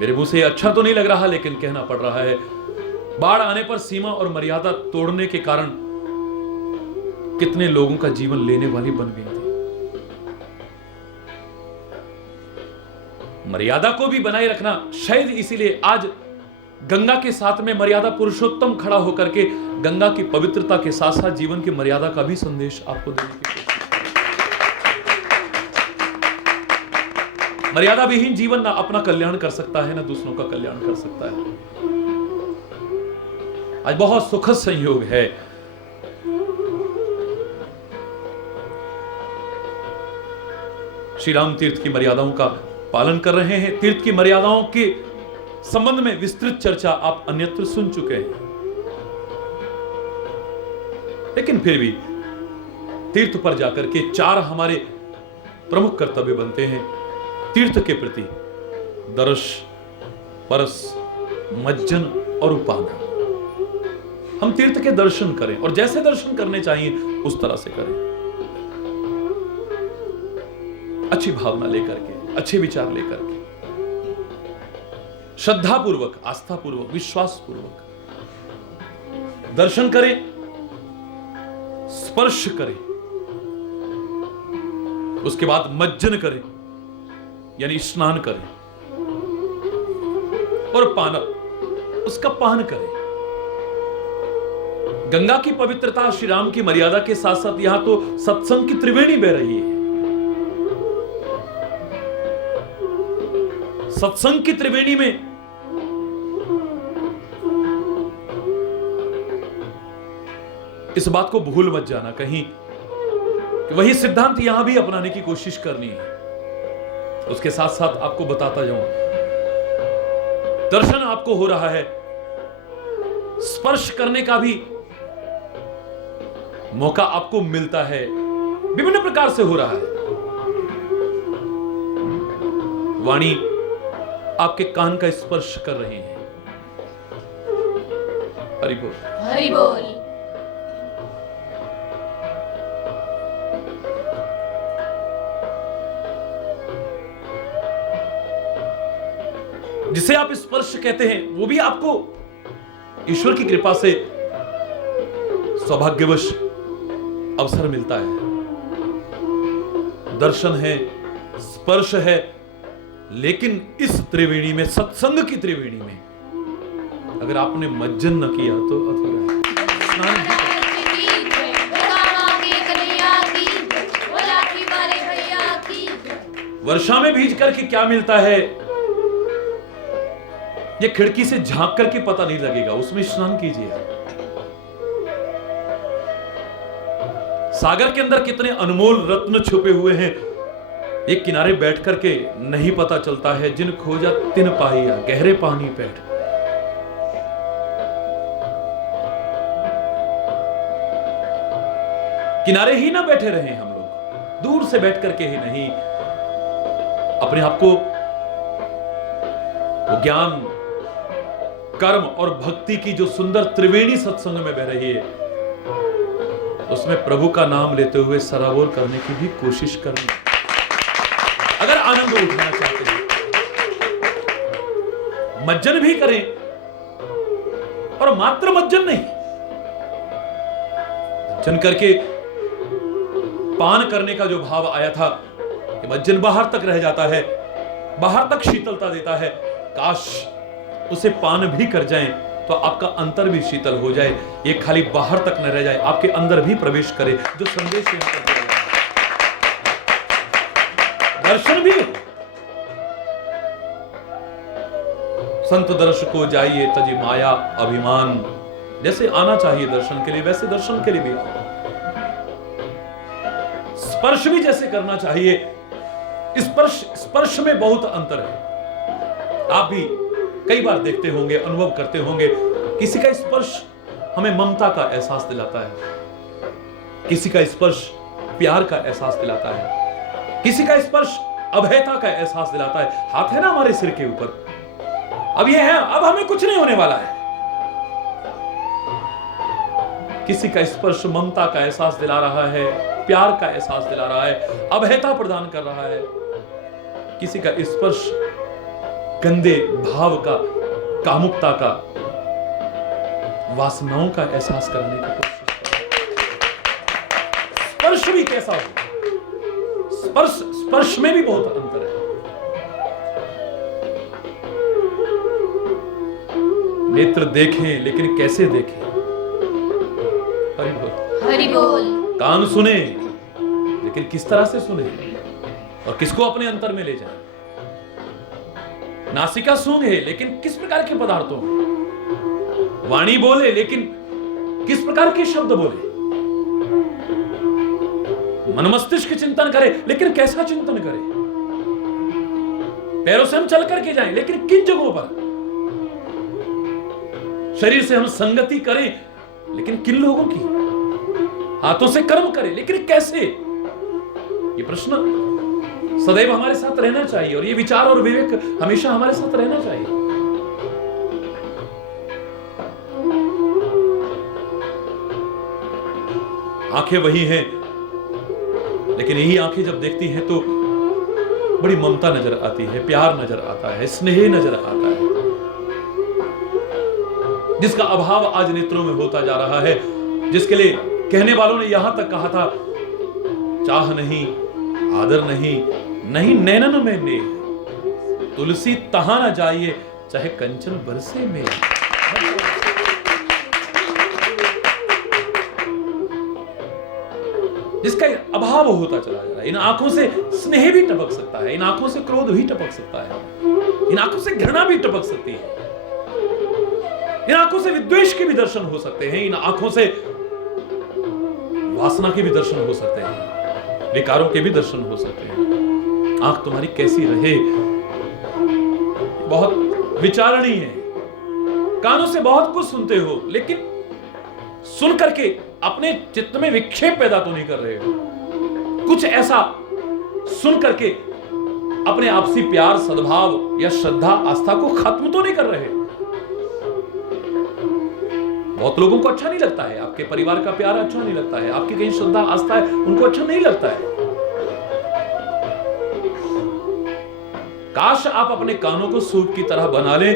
मेरे मुंह से अच्छा तो नहीं लग रहा, लेकिन कहना पड़ रहा है, बाढ़ आने पर सीमा और मर्यादा तोड़ने के कारण कितने लोगों का जीवन लेने वाली बन गई थी। मर्यादा को भी बनाए रखना शायद इसीलिए आज गंगा के साथ में मर्यादा पुरुषोत्तम खड़ा होकर के गंगा की पवित्रता के साथ साथ जीवन की मर्यादा का भी संदेश आपको देने की कोशिश। मर्यादा विहीन जीवन ना अपना कल्याण कर सकता है ना दूसरों का कल्याण कर सकता है। आज बहुत सुखद संयोग है, श्री राम तीर्थ की मर्यादाओं का पालन कर रहे हैं। तीर्थ की मर्यादाओं के संबंध में विस्तृत चर्चा आप अन्यत्र सुन चुके हैं, लेकिन फिर भी तीर्थ पर जाकर के 4 हमारे प्रमुख कर्तव्य बनते हैं तीर्थ के प्रति: दर्श, परस, मज्जन और उपाना। हम तीर्थ के दर्शन करें और जैसे दर्शन करने चाहिए उस तरह से करें, अच्छी भावना लेकर के, अच्छे विचार लेकर के, श्रद्धा पूर्वक, आस्था पूर्वक, विश्वास पूर्वक दर्शन करें, स्पर्श करें, उसके बाद मज्जन करें यानी स्नान करें, और पान, उसका पान करें। गंगा की पवित्रता, श्री राम की मर्यादा के साथ साथ यहां तो सत्संग की त्रिवेणी बह रही है। सत्संग की त्रिवेणी में इस बात को भूल मत जाना कहीं कि वही सिद्धांत यहां भी अपनाने की कोशिश करनी है। उसके साथ साथ आपको बताता जाऊं, दर्शन आपको हो रहा है, स्पर्श करने का भी मौका आपको मिलता है, विभिन्न प्रकार से हो रहा है। वाणी आपके कान का स्पर्श कर रही है। हरि बोल, हरि बोल। जिसे आप स्पर्श कहते हैं वो भी आपको ईश्वर की कृपा से सौभाग्यवश अवसर मिलता है। दर्शन है, स्पर्श है, लेकिन इस त्रिवेणी में, सत्संग की त्रिवेणी में अगर आपने मज्जन न किया तो अधूरा है। स्नान भी वर्षा में भीज करके क्या मिलता है ये खिड़की से झांक करके पता नहीं लगेगा, उसमें स्नान कीजिए। सागर के अंदर कितने अनमोल रत्न छुपे हुए हैं, एक किनारे बैठ करके नहीं पता चलता है। जिन खोजा तिन पाहिया, गहरे पानी बैठ। किनारे ही ना बैठे रहे हम लोग, दूर से बैठ करके ही नहीं, अपने आप को वो ज्ञान, कर्म और भक्ति की जो सुंदर त्रिवेणी सत्संग में बह रही है, उसमें प्रभु का नाम लेते हुए सराबोर करने की भी कोशिश करनी। अगर आनंद उठाना चाहते हैं, मज्जन भी करें, और मात्र मज्जन नहीं, मज्जन करके पान करने का जो भाव आया था कि मज्जन बाहर तक रह जाता है, बाहर तक शीतलता देता है, काश उसे पान भी कर जाएं तो आपका अंतर भी शीतल हो जाए, ये खाली बाहर तक न रह जाए, आपके अंदर भी प्रवेश करे, जो संदेश है दर्शन भी हो। संत दर्शको जाइए तजी माया अभिमान, जैसे आना चाहिए दर्शन के लिए वैसे दर्शन के लिए भी आओ। स्पर्श भी जैसे करना चाहिए, स्पर्श में बहुत अंतर है। आप भी कई बार देखते होंगे, अनुभव करते होंगे, किसी का स्पर्श हमें ममता का एहसास दिलाता है, किसी का स्पर्श प्यार का एहसास दिलाता है, किसी का स्पर्श अभयता का एहसास दिलाता है। हाथ है ना हमारे सिर के ऊपर, अब ये है, अब हमें कुछ नहीं होने वाला है। किसी का स्पर्श ममता का एहसास दिला रहा है, प्यार का एहसास दिला रहा है, अभयता प्रदान कर रहा है। किसी का स्पर्श गंदे भाव का, कामुकता का, वासनाओं का एहसास कराने की कोशिश। स्पर्श भी कैसा हो, स्पर्श में भी बहुत अंतर है। नेत्र देखें लेकिन कैसे देखें? हरि बोल। हरि बोल। कान सुने लेकिन किस तरह से सुने और किसको अपने अंतर में ले जाए? नासिका सूंघे लेकिन किस प्रकार के पदार्थों? वाणी बोले लेकिन किस प्रकार के शब्द बोले? मन मस्तिष्क चिंतन करे लेकिन कैसा चिंतन करे? पैरों से हम चल करके जाएं लेकिन किन जगहों पर? शरीर से हम संगति करें लेकिन किन लोगों की? हाथों से कर्म करें लेकिन कैसे? ये प्रश्न सदैव हमारे साथ रहना चाहिए और ये विचार और विवेक हमेशा हमारे साथ रहना चाहिए। आंखें वही हैं लेकिन यही आंखें जब देखती हैं तो बड़ी ममता नजर आती है, प्यार नजर आता है, स्नेह नजर आता है, जिसका अभाव आज नेत्रों में होता जा रहा है, जिसके लिए कहने वालों ने यहां तक कहा था, चाह नहीं, आदर नहीं, नहीं नैनन में नेह, तुलसी तहां न जाइए चाहे कंचन बरसे में। जिसका अभाव होता चला जा रहा है। इन आंखों से स्नेह भी टपक सकता है, इन आंखों से क्रोध भी टपक सकता है, इन आंखों से घृणा भी टपक सकती है, इन आंखों से विद्वेष के भी दर्शन हो सकते हैं, इन आंखों से वासना के भी दर्शन हो सकते हैं, विकारों के भी दर्शन हो सकते हैं। आंख तुम्हारी कैसी रहे बहुत विचारणीय है। कानों से बहुत कुछ सुनते हो लेकिन सुन करके अपने चित्त में विक्षेप पैदा तो नहीं कर रहे हो। कुछ ऐसा सुन करके अपने आपसी प्यार, सद्भाव या श्रद्धा, आस्था को खत्म तो नहीं कर रहे। बहुत लोगों को अच्छा नहीं लगता है, आपके परिवार का प्यार अच्छा नहीं लगता है, आपकी कहीं श्रद्धा आस्था है उनको अच्छा नहीं लगता है। काश आप अपने कानों को सूप की तरह बना ले,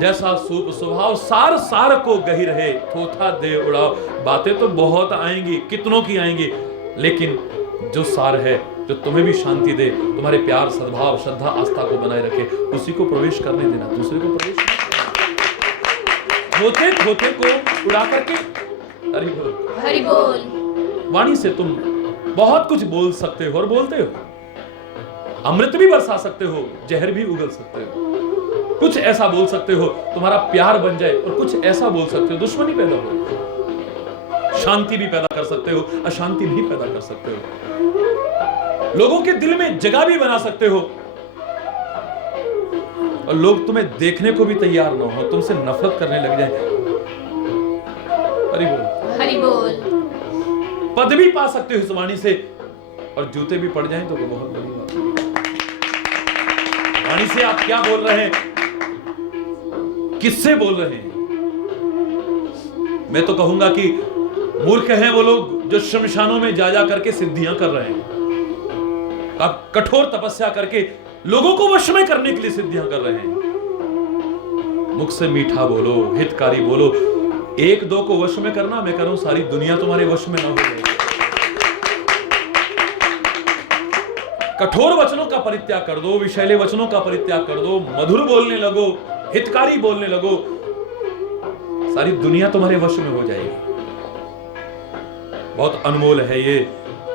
जैसा सूप स्वभाव सार सार को गही रहे, थोथा दे उड़ाओ। बातें तो बहुत आएंगी, कितनों की आएंगी, लेकिन जो सार है, जो तुम्हें भी शांति दे, तुम्हारे प्यार, सद्भाव, श्रद्धा, आस्था को बनाए रखे, उसी को प्रवेश करने देना, दूसरे को प्रवेश नहीं। थोथे थोथे को उड़ा करके हरि बोल, हरि बोल। वाणी से तुम बहुत कुछ बोल सकते हो और बोलते हो। अमृत भी बरसा सकते हो, जहर भी उगल सकते हो। कुछ ऐसा बोल सकते हो तुम्हारा प्यार बन जाए और कुछ ऐसा बोल सकते हो दुश्मनी पैदा हो। शांति भी पैदा कर सकते हो, अशांति भी पैदा कर सकते हो। लोगों के दिल में जगह भी बना सकते हो और लोग तुम्हें देखने को भी तैयार ना हो, तुमसे नफरत करने लग जाए। हरि बोल, हरि बोल। पद भी पा सकते हो इस वाणी से और जूते भी पड़ जाएं तो बहुत बड़ी बात है। वाणी से आप क्या बोल रहे हैं, किससे बोल रहे हैं? मैं तो कहूंगा कि मूर्ख हैं वो लोग जो शमशानों में जा जा करके सिद्धियां कर रहे हैं। आप कठोर तपस्या करके लोगों को वश में करने के लिए सिद्धियां कर रहे हैं। मुख से मीठा बोलो, हितकारी बोलो। एक दो को वश में करना, मैं कह रहा हूं सारी दुनिया तुम्हारे वश में ना हो जाएगी। कठोर वचनों का परित्याग कर दो, विषैले वचनों का परित्याग कर दो, मधुर बोलने लगो, हितकारी बोलने लगो, सारी दुनिया तुम्हारे वश में हो जाएगी। बहुत अनमोल है ये,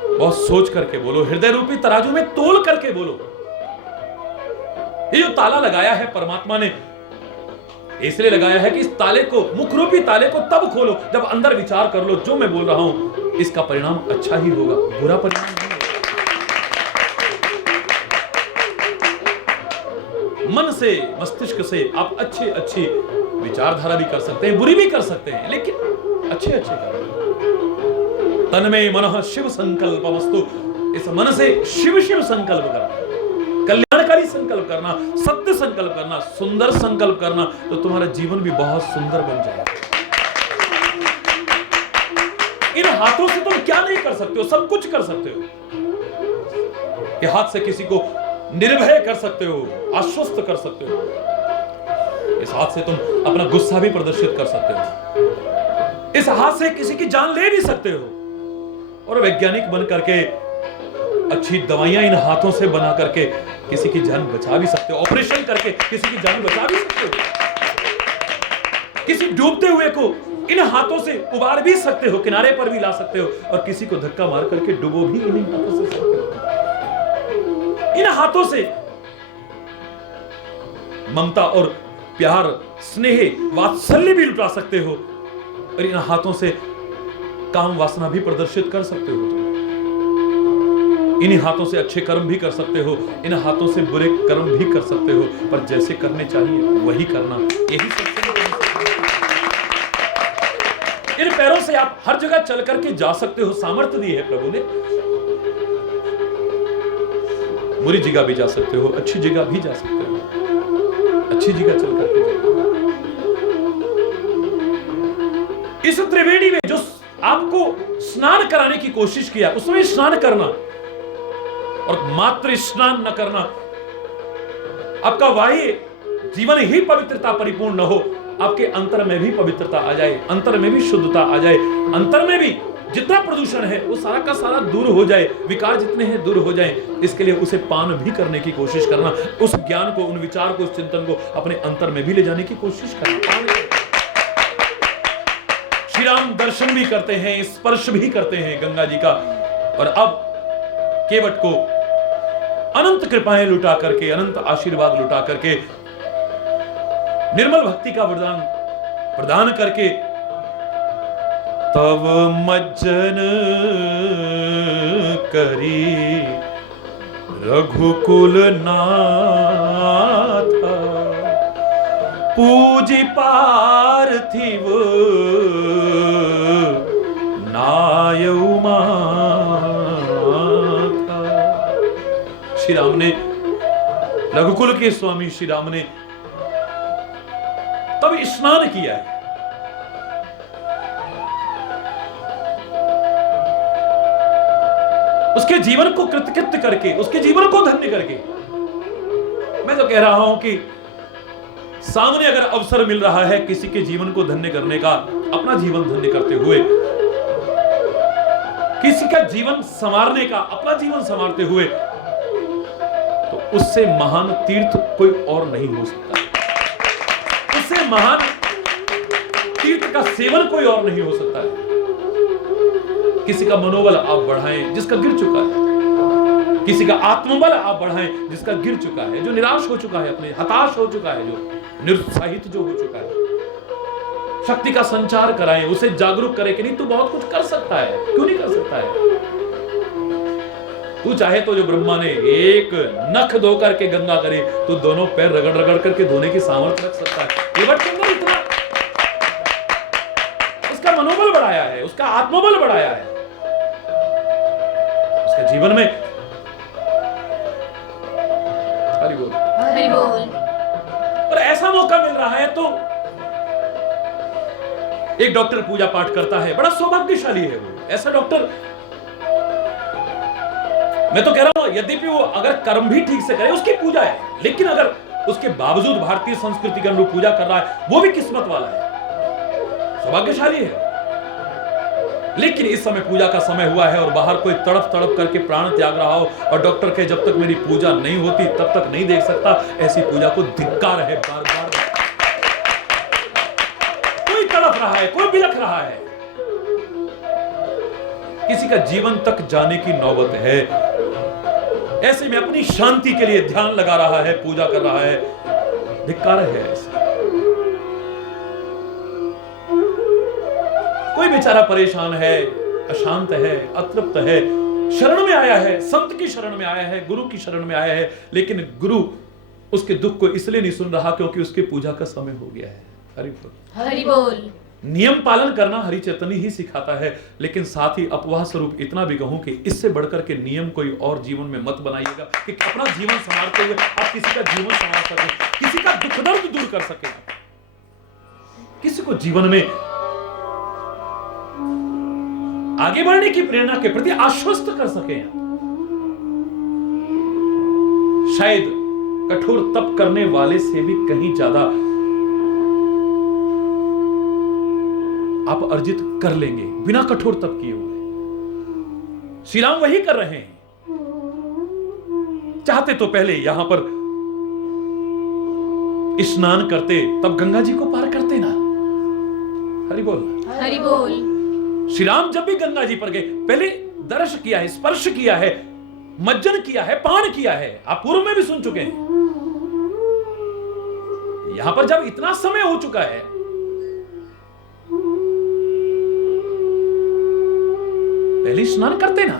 बहुत सोच करके बोलो, हृदय रूपी तराजू में तोल करके बोलो। ये जो ताला लगाया है परमात्मा ने, इसलिए लगाया है कि इस ताले को, मुख रूपी ताले को तब खोलो जब अंदर विचार कर लो, जो मैं बोल रहा हूं इसका परिणाम अच्छा ही होगा, बुरा परिणाम नहीं होगा। मन से, मस्तिष्क से आप अच्छे अच्छी विचारधारा भी कर सकते हैं, बुरी भी कर सकते हैं, लेकिन अच्छे अच्छे कर। तन्मे मनः शिव संकल्पमस्तु, इस मन से शिव शिव संकल्प करना, कल्याणकारी संकल्प करना, सत्य संकल्प करना, सुंदर संकल्प करना, तो तुम्हारा जीवन भी बहुत सुंदर बन जाएगा। इन हाथों से तुम क्या नहीं कर सकते हो, सब कुछ कर सकते हो। ये हाथ से किसी को निर्भय कर सकते हो, आश्वस्त कर सकते हो। इस हाथ से तुम अपना गुस्सा भी प्रदर्शित कर सकते हो। इस हाथ से किसी की जान ले भी सकते हो और वैज्ञानिक बन करके अच्छी दवाइयां इन हाथों से बना करके किसी की जान बचा भी सकते हो, ऑपरेशन करके किसी की जान बचा भी सकते हो। किसी डूबते हुए को इन हाथों से उबार भी सकते हो, किनारे पर भी ला सकते हो, और किसी को धक्का मार करके डुबो भी इन्हीं हाथों से सकते हो। इन हाथों से ममता और प्यार, स्नेह, वात्सल्य भी लुटा सकते हो, और इन हाथों से काम वासना भी प्रदर्शित कर सकते हो। इन्हीं हाथों से अच्छे कर्म भी कर सकते हो, इन हाथों से बुरे कर्म भी कर सकते हो, पर जैसे करने चाहिए वही करना, यही सबसे इन पैरों से आप हर जगह चल करके जा सकते हो, सामर्थ्य दी है प्रभु ने। बुरी जगह भी जा सकते हो, अच्छी जगह भी जा सकते हो, अच्छी जगह चल करके। इस त्रिवेणी में जो आपको स्नान कराने की कोशिश किया, उसमें स्नान करना और मात्र स्नान न करना, आपका बाह्य जीवन ही पवित्रता परिपूर्ण न हो, आपके अंतर में भी पवित्रता आ जाए, अंतर में भी शुद्धता आ जाए, अंतर में भी जितना प्रदूषण है वो सारा का सारा दूर हो जाए, विकार जितने हैं दूर हो जाए। इसके लिए उसे पान भी करने की कोशिश करना, उस ज्ञान को, उन विचार को, उस चिंतन को अपने अंतर में भी ले जाने की कोशिश करना। श्री राम दर्शन भी करते हैं, स्पर्श भी करते हैं गंगा जी का, और अब केवट को अनंत कृपाएं लुटा करके, अनंत आशीर्वाद लुटा करके, निर्मल भक्ति का वरदान प्रदान करके, तब मज्जन करी रघुकुल नाथ, पूजी पार्थिव नायउ माथा। श्री राम ने, रघुकुल के स्वामी श्री राम ने तब स्नान किया है। उसके जीवन को कृतकृत्य करके, उसके जीवन को धन्य करके। मैं तो कह रहा हूं कि सामने अगर अवसर मिल रहा है किसी के जीवन को धन्य करने का, अपना जीवन धन्य करते हुए, किसी का जीवन संवारने का, अपना जीवन संवारते हुए, तो उससे महान तीर्थ कोई और नहीं हो सकता। उससे महान तीर्थ का सेवन कोई और नहीं हो सकता है। किसी का मनोबल आप बढ़ाएं जिसका गिर चुका है, किसी का आत्मबल आप बढ़ाएं जिसका गिर चुका है, जो निराश हो चुका है, अपने हताश हो चुका है, जो निरुत्साहित जो हो चुका है। शक्ति का संचार कराएं, उसे जागरूक करें कि नहीं तू बहुत कुछ कर सकता है, क्यों नहीं कर सकता है। तू चाहे तो जो ब्रह्मा ने एक नख धो करके गंगा करे, तो दोनों पैर रगड़ रगड़ करके धोने की सामर्थ्य रख सकता है। केवट के अंदर इतना उसका मनोबल बढ़ाया है, उसका आत्मबल बढ़ाया है, उसके जीवन में। हरि बोल, हरि बोल। और ऐसा मौका मिल रहा है तो एक डॉक्टर पूजा पाठ करता है, बड़ा सौभाग्यशाली है वो। ऐसा डॉक्टर, मैं तो कह रहा हूं यद्यपि वो अगर कर्म भी ठीक से करे, उसकी पूजा है, लेकिन अगर उसके बावजूद भारतीय संस्कृति के अनुरूप पूजा कर रहा है, वो भी किस्मत वाला है, सौभाग्यशाली है। लेकिन इस समय पूजा का समय हुआ है और बाहर कोई तड़प तड़प करके प्राण त्याग रहा हो, और डॉक्टर कहे जब तक मेरी पूजा नहीं होती तब तक नहीं देख सकता, ऐसी पूजा को धिक्कार है। बार बार कोई तड़प रहा है, कोई बिलख रहा है, किसी का जीवन तक जाने की नौबत है, ऐसे में अपनी शांति के लिए ध्यान लगा रहा है, पूजा कर रहा है, धिक्कार है ऐसे। कोई बेचारा परेशान है, अशांत है, अतृप्त है, शरण में आया है, संत की शरण में आया है, गुरु की शरण में आया है, लेकिन गुरु उसके दुख को इसलिए नहीं सुन रहा क्योंकि उसके पूजा का समय हो गया है। हरि बोल, हरि बोल। नियम पालन करना हरि चेतनी ही सिखाता है, लेकिन साथ ही अपवाह स्वरूप इतना भी कहूं कि इससे बढ़कर के नियम कोई और जीवन में मत बनाइएगा कि अपना जीवन संभालते हुए आप किसी का जीवन संभाल सके, किसी का दुख दर्द दूर कर सके, किसी को जीवन में आगे बढ़ने की प्रेरणा के प्रति आश्वस्त कर सके। शायद कठोर तप करने वाले से भी कहीं ज्यादा आप अर्जित कर लेंगे बिना कठोर तप किए हुए। श्री राम वही कर रहे हैं। चाहते तो पहले यहां पर स्नान करते, तब गंगा जी को पार करते ना, हरि बोल। हरि बोल। श्री राम जब भी गंगा जी पर गए, पहले दर्श किया है, स्पर्श किया है, मज्जन किया है, पान किया है। आप पूर्व में भी सुन चुके हैं। यहां पर जब इतना समय हो चुका है, पहले स्नान करते ना।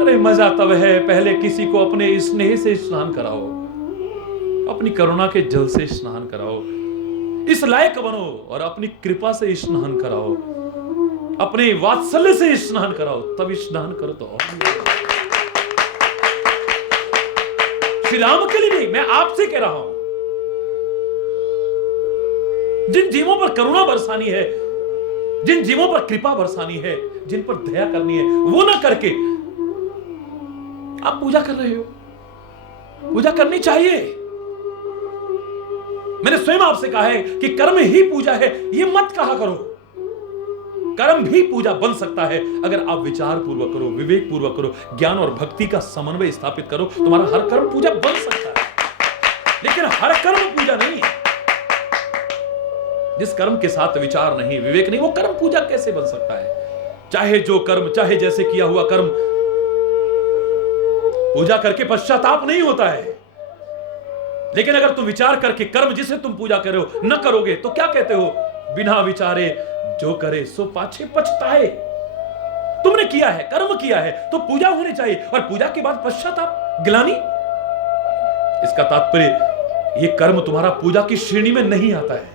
अरे मजा तब है, पहले किसी को अपने स्नेह से स्नान कराओ, अपनी करुणा के जल से स्नान कराओ, इस लायक बनो और अपनी कृपा से स्नान कराओ, अपने वात्सल्य से स्नान कराओ, तब स्नान करो तो। श्री राम के लिए नहीं, मैं आपसे कह रहा हूं, जिन जीवों पर करुणा बरसानी है, जिन जीवों पर कृपा बरसानी है, जिन पर दया करनी है, वो ना करके आप पूजा कर रहे हो। पूजा करनी चाहिए। मैंने स्वयं आपसे कहा है कि कर्म ही पूजा है, ये मत कहा करो। कर्म भी पूजा बन सकता है अगर आप विचार पूर्वक करो, विवेक पूर्वक करो, ज्ञान और भक्ति का समन्वय स्थापित करो। तुम्हारा हर कर्म पूजा बन सकता है, लेकिन हर कर्म पूजा नहीं है। जिस कर्म के साथ विचार नहीं, विवेक नहीं, वो कर्म पूजा कैसे बन सकता है? चाहे जो कर्म, चाहे जैसे किया हुआ कर्म, पूजा करके पश्चाताप नहीं होता है। लेकिन अगर तुम विचार करके कर्म जिसे तुम पूजा कर रहे हो न करोगे तो क्या कहते हो? बिना विचारे जो करे सो पाछे पछताए। तुमने किया है, कर्म किया है, तो पूजा होनी चाहिए, और पूजा के बाद पश्चाताप, ग्लानि। इसका तात्पर्य ये कर्म तुम्हारा पूजा की श्रेणी में नहीं आता है।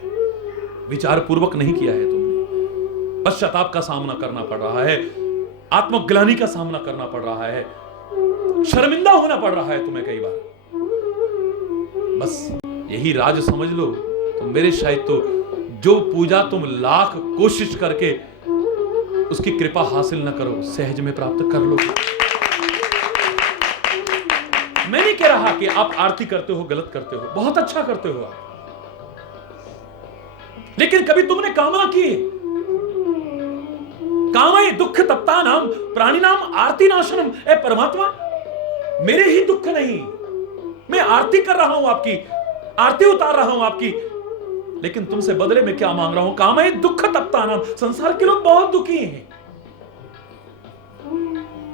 विचार पूर्वक नहीं किया है तुमने, पश्चाताप का सामना करना पड़ रहा है, आत्मग्लानि का सामना करना पड़ रहा है, शर्मिंदा होना पड़ रहा है तुम्हें कई बार। बस यही राज समझ लो तो मेरे शायद तो जो पूजा तुम लाख कोशिश करके उसकी कृपा हासिल न करो, सहज में प्राप्त कर लोगे। मैं नहीं कह रहा कि आप आरती करते हो गलत करते हो, बहुत अच्छा करते हो आप, लेकिन कभी तुमने कामना की? कामये दुख तप्ता नाम प्राणी नाम आरती नाशनम। ए परमात्मा, मेरे ही दुख नहीं, मैं आरती कर रहा हूं आपकी, आरती उतार रहा हूं आपकी, लेकिन तुमसे बदले में क्या मांग रहा हूं? कामये दुख तप्ता नाम। संसार के लोग बहुत दुखी हैं।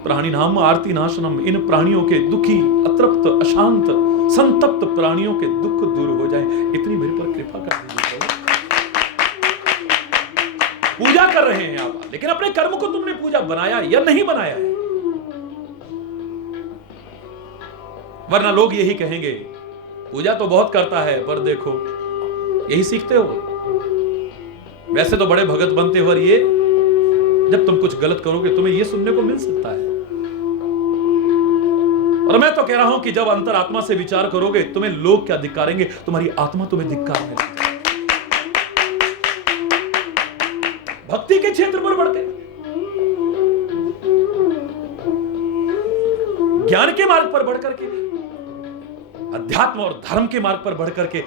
प्राणी नाम आरती नाशनम। इन प्राणियों के दुखी, अतृप्त, अशांत, संतप्त प्राणियों के दुख दूर हो जाए, इतनी मेरे पर कृपा कर दीजिए। पूजा कर रहे हैं आप, लेकिन अपने कर्म को तुमने पूजा बनाया या नहीं बनाया है? वरना लोग यही कहेंगे, पूजा तो बहुत करता है, पर देखो, यही सीखते हो। वैसे तो बड़े भगत बनते हो, और ये जब तुम कुछ गलत करोगे तुम्हें ये सुनने को मिल सकता है। और मैं तो कह रहा हूं कि जब अंतरात्मा से विचार करोगे, तुम्हें लोग क्या धिक्कारेंगे, तुम्हारी आत्मा तुम्हें धिक्कारेंगे। भक्ति के क्षेत्र पर बढ़ते, ज्ञान के मार्ग पर बढ़कर के, अध्यात्म और धर्म के मार्ग पर बढ़कर के,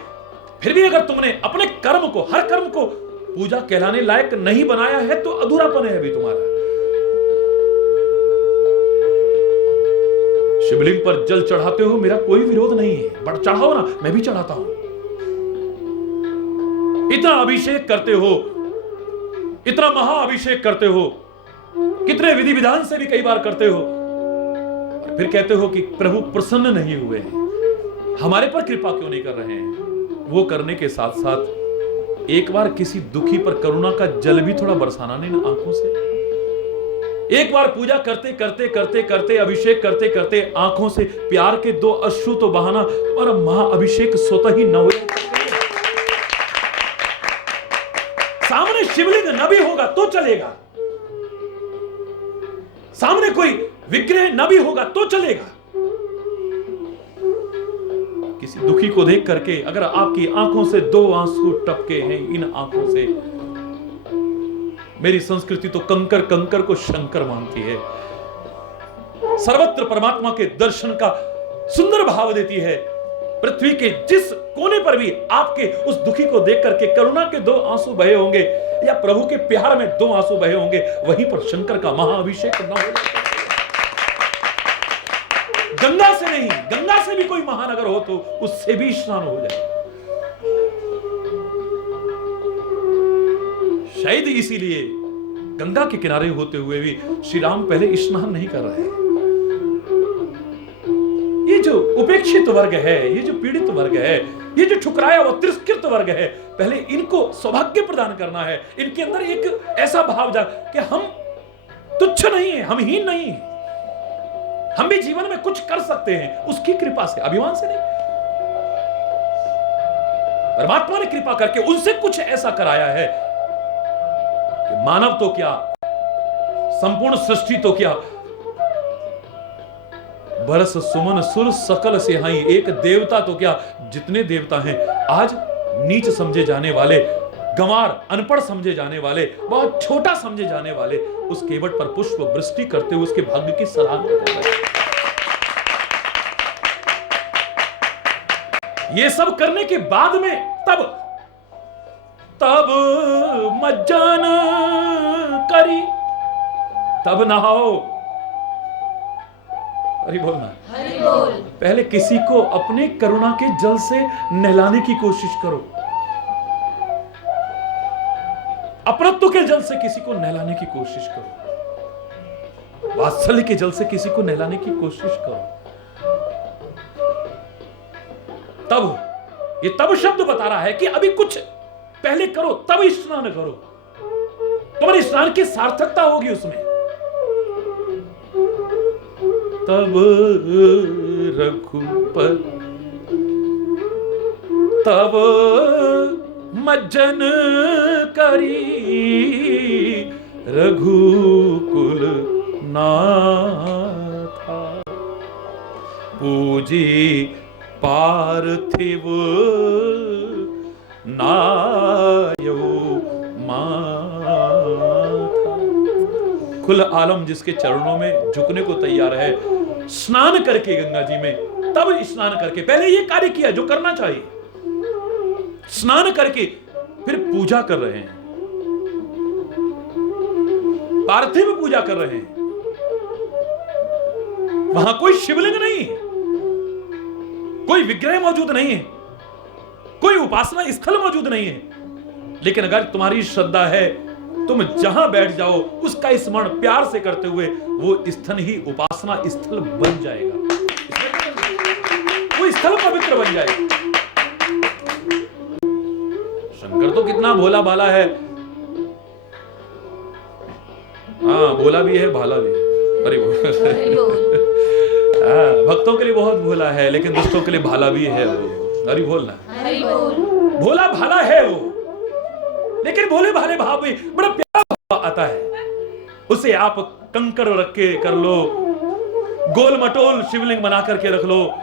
फिर भी अगर तुमने अपने कर्म को, हर कर्म को पूजा कहलाने लायक नहीं बनाया है तो अधूरापन है अभी तुम्हारा। शिवलिंग पर जल चढ़ाते हो, मेरा कोई विरोध नहीं है, बट चढ़ाओ ना, मैं भी चढ़ाता हूं। इतना अभिषेक करते हो, इतना महाअभिषेक करते हो, कितने विधि विधान से भी कई बार करते हो, और फिर कहते हो कि प्रभु प्रसन्न नहीं हुए हैं, हमारे पर कृपा क्यों नहीं कर रहे हैं? वो करने के साथ साथ एक बार किसी दुखी पर करुणा का जल भी थोड़ा बरसाना नहीं ना आंखों से? एक बार पूजा करते करते करते करते, अभिषेक करते करते आंखों से प्यार के दो अश्रु तो बहाना, तुम्हारा महाअभिषेक स्वतः ही न हो। सामने शिवलिंग न भी होगा तो चलेगा, सामने कोई विग्रह न भी होगा तो चलेगा। किसी दुखी को देख करके अगर आपकी आंखों से दो आंसू टपके हैं, इन आंखों से, मेरी संस्कृति तो कंकर कंकर को शंकर मानती है, सर्वत्र परमात्मा के दर्शन का सुंदर भाव देती है। पृथ्वी के जिस कोने पर भी आपके उस दुखी को देख करके करुणा के दो आंसू बहे होंगे, या प्रभु के प्यार में दो आंसू बहे होंगे, वहीं पर शंकर का महाअभिषेक न हो। गंगा से नहीं, गंगा से भी कोई महानगर हो तो उससे भी स्नान हो जाए। शायद इसीलिए गंगा के किनारे होते हुए भी श्री राम पहले स्नान नहीं कर रहे। ये जो उपेक्षित वर्ग है, ये जो पीड़ित वर्ग है, ये जो ठुकराया हुआ तिरस्कृत वर्ग है, पहले इनको सौभाग्य प्रदान करना है। इनके अंदर एक ऐसा भाव जा कि हम तुच्छ नहीं है, हम हीन नहीं है, हम भी जीवन में कुछ कर सकते हैं, उसकी कृपा से, अभिमान से नहीं। परमात्मा ने कृपा करके उनसे कुछ ऐसा कराया है कि मानव तो क्या, संपूर्ण सृष्टि तो क्या, बरस सुमन सुर सकल से हाई, एक देवता तो क्या, जितने देवता हैं आज नीच समझे जाने वाले, गंवार अनपढ़ समझे जाने वाले, बहुत छोटा समझे जाने वाले, उस केवट पर पुष्प वृष्टि करते हुए उसके भाग्य की सराहना कर रहे हैं। ये सब करने के बाद में तब मज्जन करी, तब नहाओ। हरि बोल ना, हरि बोल। पहले किसी को अपने करुणा के जल से नहलाने की कोशिश करो, अपनत्व के जल से किसी को नहलाने की कोशिश करो, वात्सल्य के जल से किसी को नहलाने की कोशिश करो। तब शब्द बता रहा है कि अभी कुछ पहले करो, तब स्नान करो, तुम्हारे स्नान की सार्थकता होगी उसमें। तब रघुपति तब मज्जन करी, रघुकुल नाथा, पूजी पार्थिव नायो माथा। कुल आलम जिसके चरणों में झुकने को तैयार है, स्नान करके गंगा जी में, तब स्नान करके पहले ये कार्य किया जो करना चाहिए, स्नान करके फिर पूजा कर रहे हैं, पार्थिव पूजा कर रहे हैं। वहां कोई शिवलिंग नहीं है, कोई विग्रह मौजूद नहीं है, कोई उपासना स्थल मौजूद नहीं है, लेकिन अगर तुम्हारी श्रद्धा है, तुम जहां बैठ जाओ उसका स्मरण प्यार से करते हुए वो स्थल ही उपासना स्थल बन जाएगा, वो स्थल पवित्र बन जाएगा। शंकर तो कितना भोला भाला है, हाँ भोला भी है भाला भी है। अरे भक्तों के लिए बहुत भोला है, लेकिन दुष्टों के लिए भाला भी है वो। अरे बोलना, भोला भाला है वो, लेकिन भोले भाले भाव भी बड़ा प्यारा भाव आता है। उसे आप कंकड़ रख के कर लो, गोल मटोल शिवलिंग बना करके रख लो,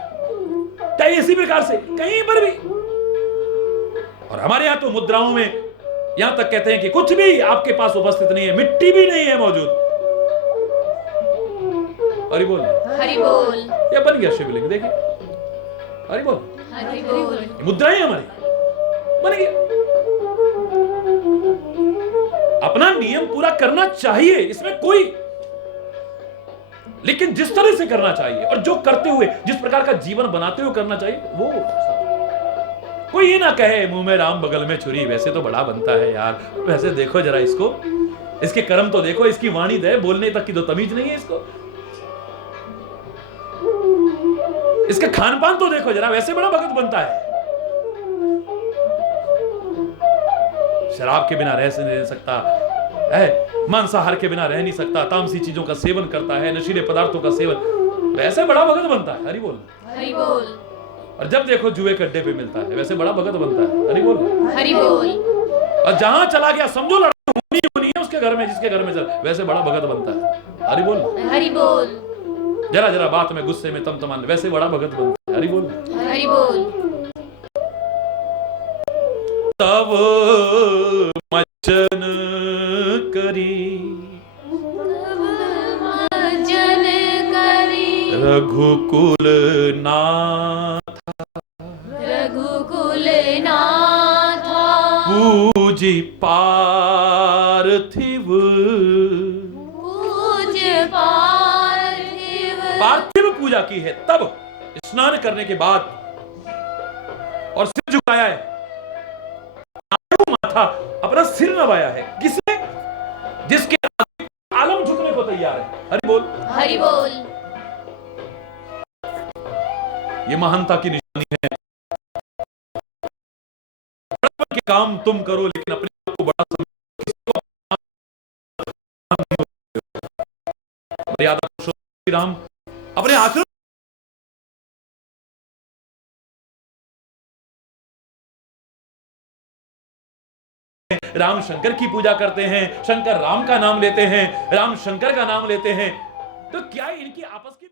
चाहे इसी प्रकार से कहीं पर भी। और हमारे यहाँ तो मुद्राओं में यहां तक कहते हैं कि कुछ भी आपके पास उपस्थित नहीं है, मिट्टी भी नहीं है मौजूद। हरि बोल, हरि बोल। ये बन गया शिवलिंग, देखिए, हरि बोल, हरि बोल। मुद्राएं हमारी बन गया। अपना नियम पूरा करना चाहिए, इसमें कोई, लेकिन जिस तरह से करना चाहिए और जो करते हुए जिस प्रकार का जीवन बनाते हुए करना चाहिए वो। कोई ये ना कहे मुंह में राम बगल में छुरी, वैसे तो बड़ा बनता है यार, वैसे देखो जरा इसको, इसके कर्म तो देखो, इसकी वाणी दे, बोलने तक की तो तमीज नहीं है इसको, इसके खान पान तो देखो जरा, वैसे बड़ा भगत बनता है। शराब के बिना रह नहीं सकता है, मांसाहार के बिना रह नहीं सकता, तामसी चीजों का सेवन करता है, नशीले पदार्थों का सेवन, वैसे बड़ा भगत बनता है। हरि बोल, हरि बोल। और जब देखो जुए के अड्डे पे मिलता है, वैसे बड़ा भगत बनता है। हरि बोल, हरि बोल। और जहां चला गया समझो लड़ाई होनी है उसके घर में, जिसके घर में चल, वैसे बड़ा भगत बनता है। हरि बोल, हरि बोल। जरा जरा बात में गुस्से में तमतमान, वैसे बड़ा भगत बनता है। हरि बोल, हरि बोल। तब मज्जन करी, मज्जन करी, रघुकुल नाथा, रघुकुल नाथा, पूजी पार्थिव, पूज पार्थिव, पार्थिव पूजा की है। तब स्नान करने के बाद और सिर झुकाया है, माथा अपना सिर नवाया है। किसने? जिसके आलम झुकने को तैयार है। हरि बोल, हरि बोल। ये महानता की निशानी है। बड़पन के काम तुम करो, लेकिन अपने आप को बड़ा समझो। किसी को मर्यादा पुरुषोत्तम श्री राम अपने आचरण राम शंकर की पूजा करते हैं, शंकर राम का नाम लेते हैं, राम शंकर का नाम लेते हैं, तो क्या इनकी आपस की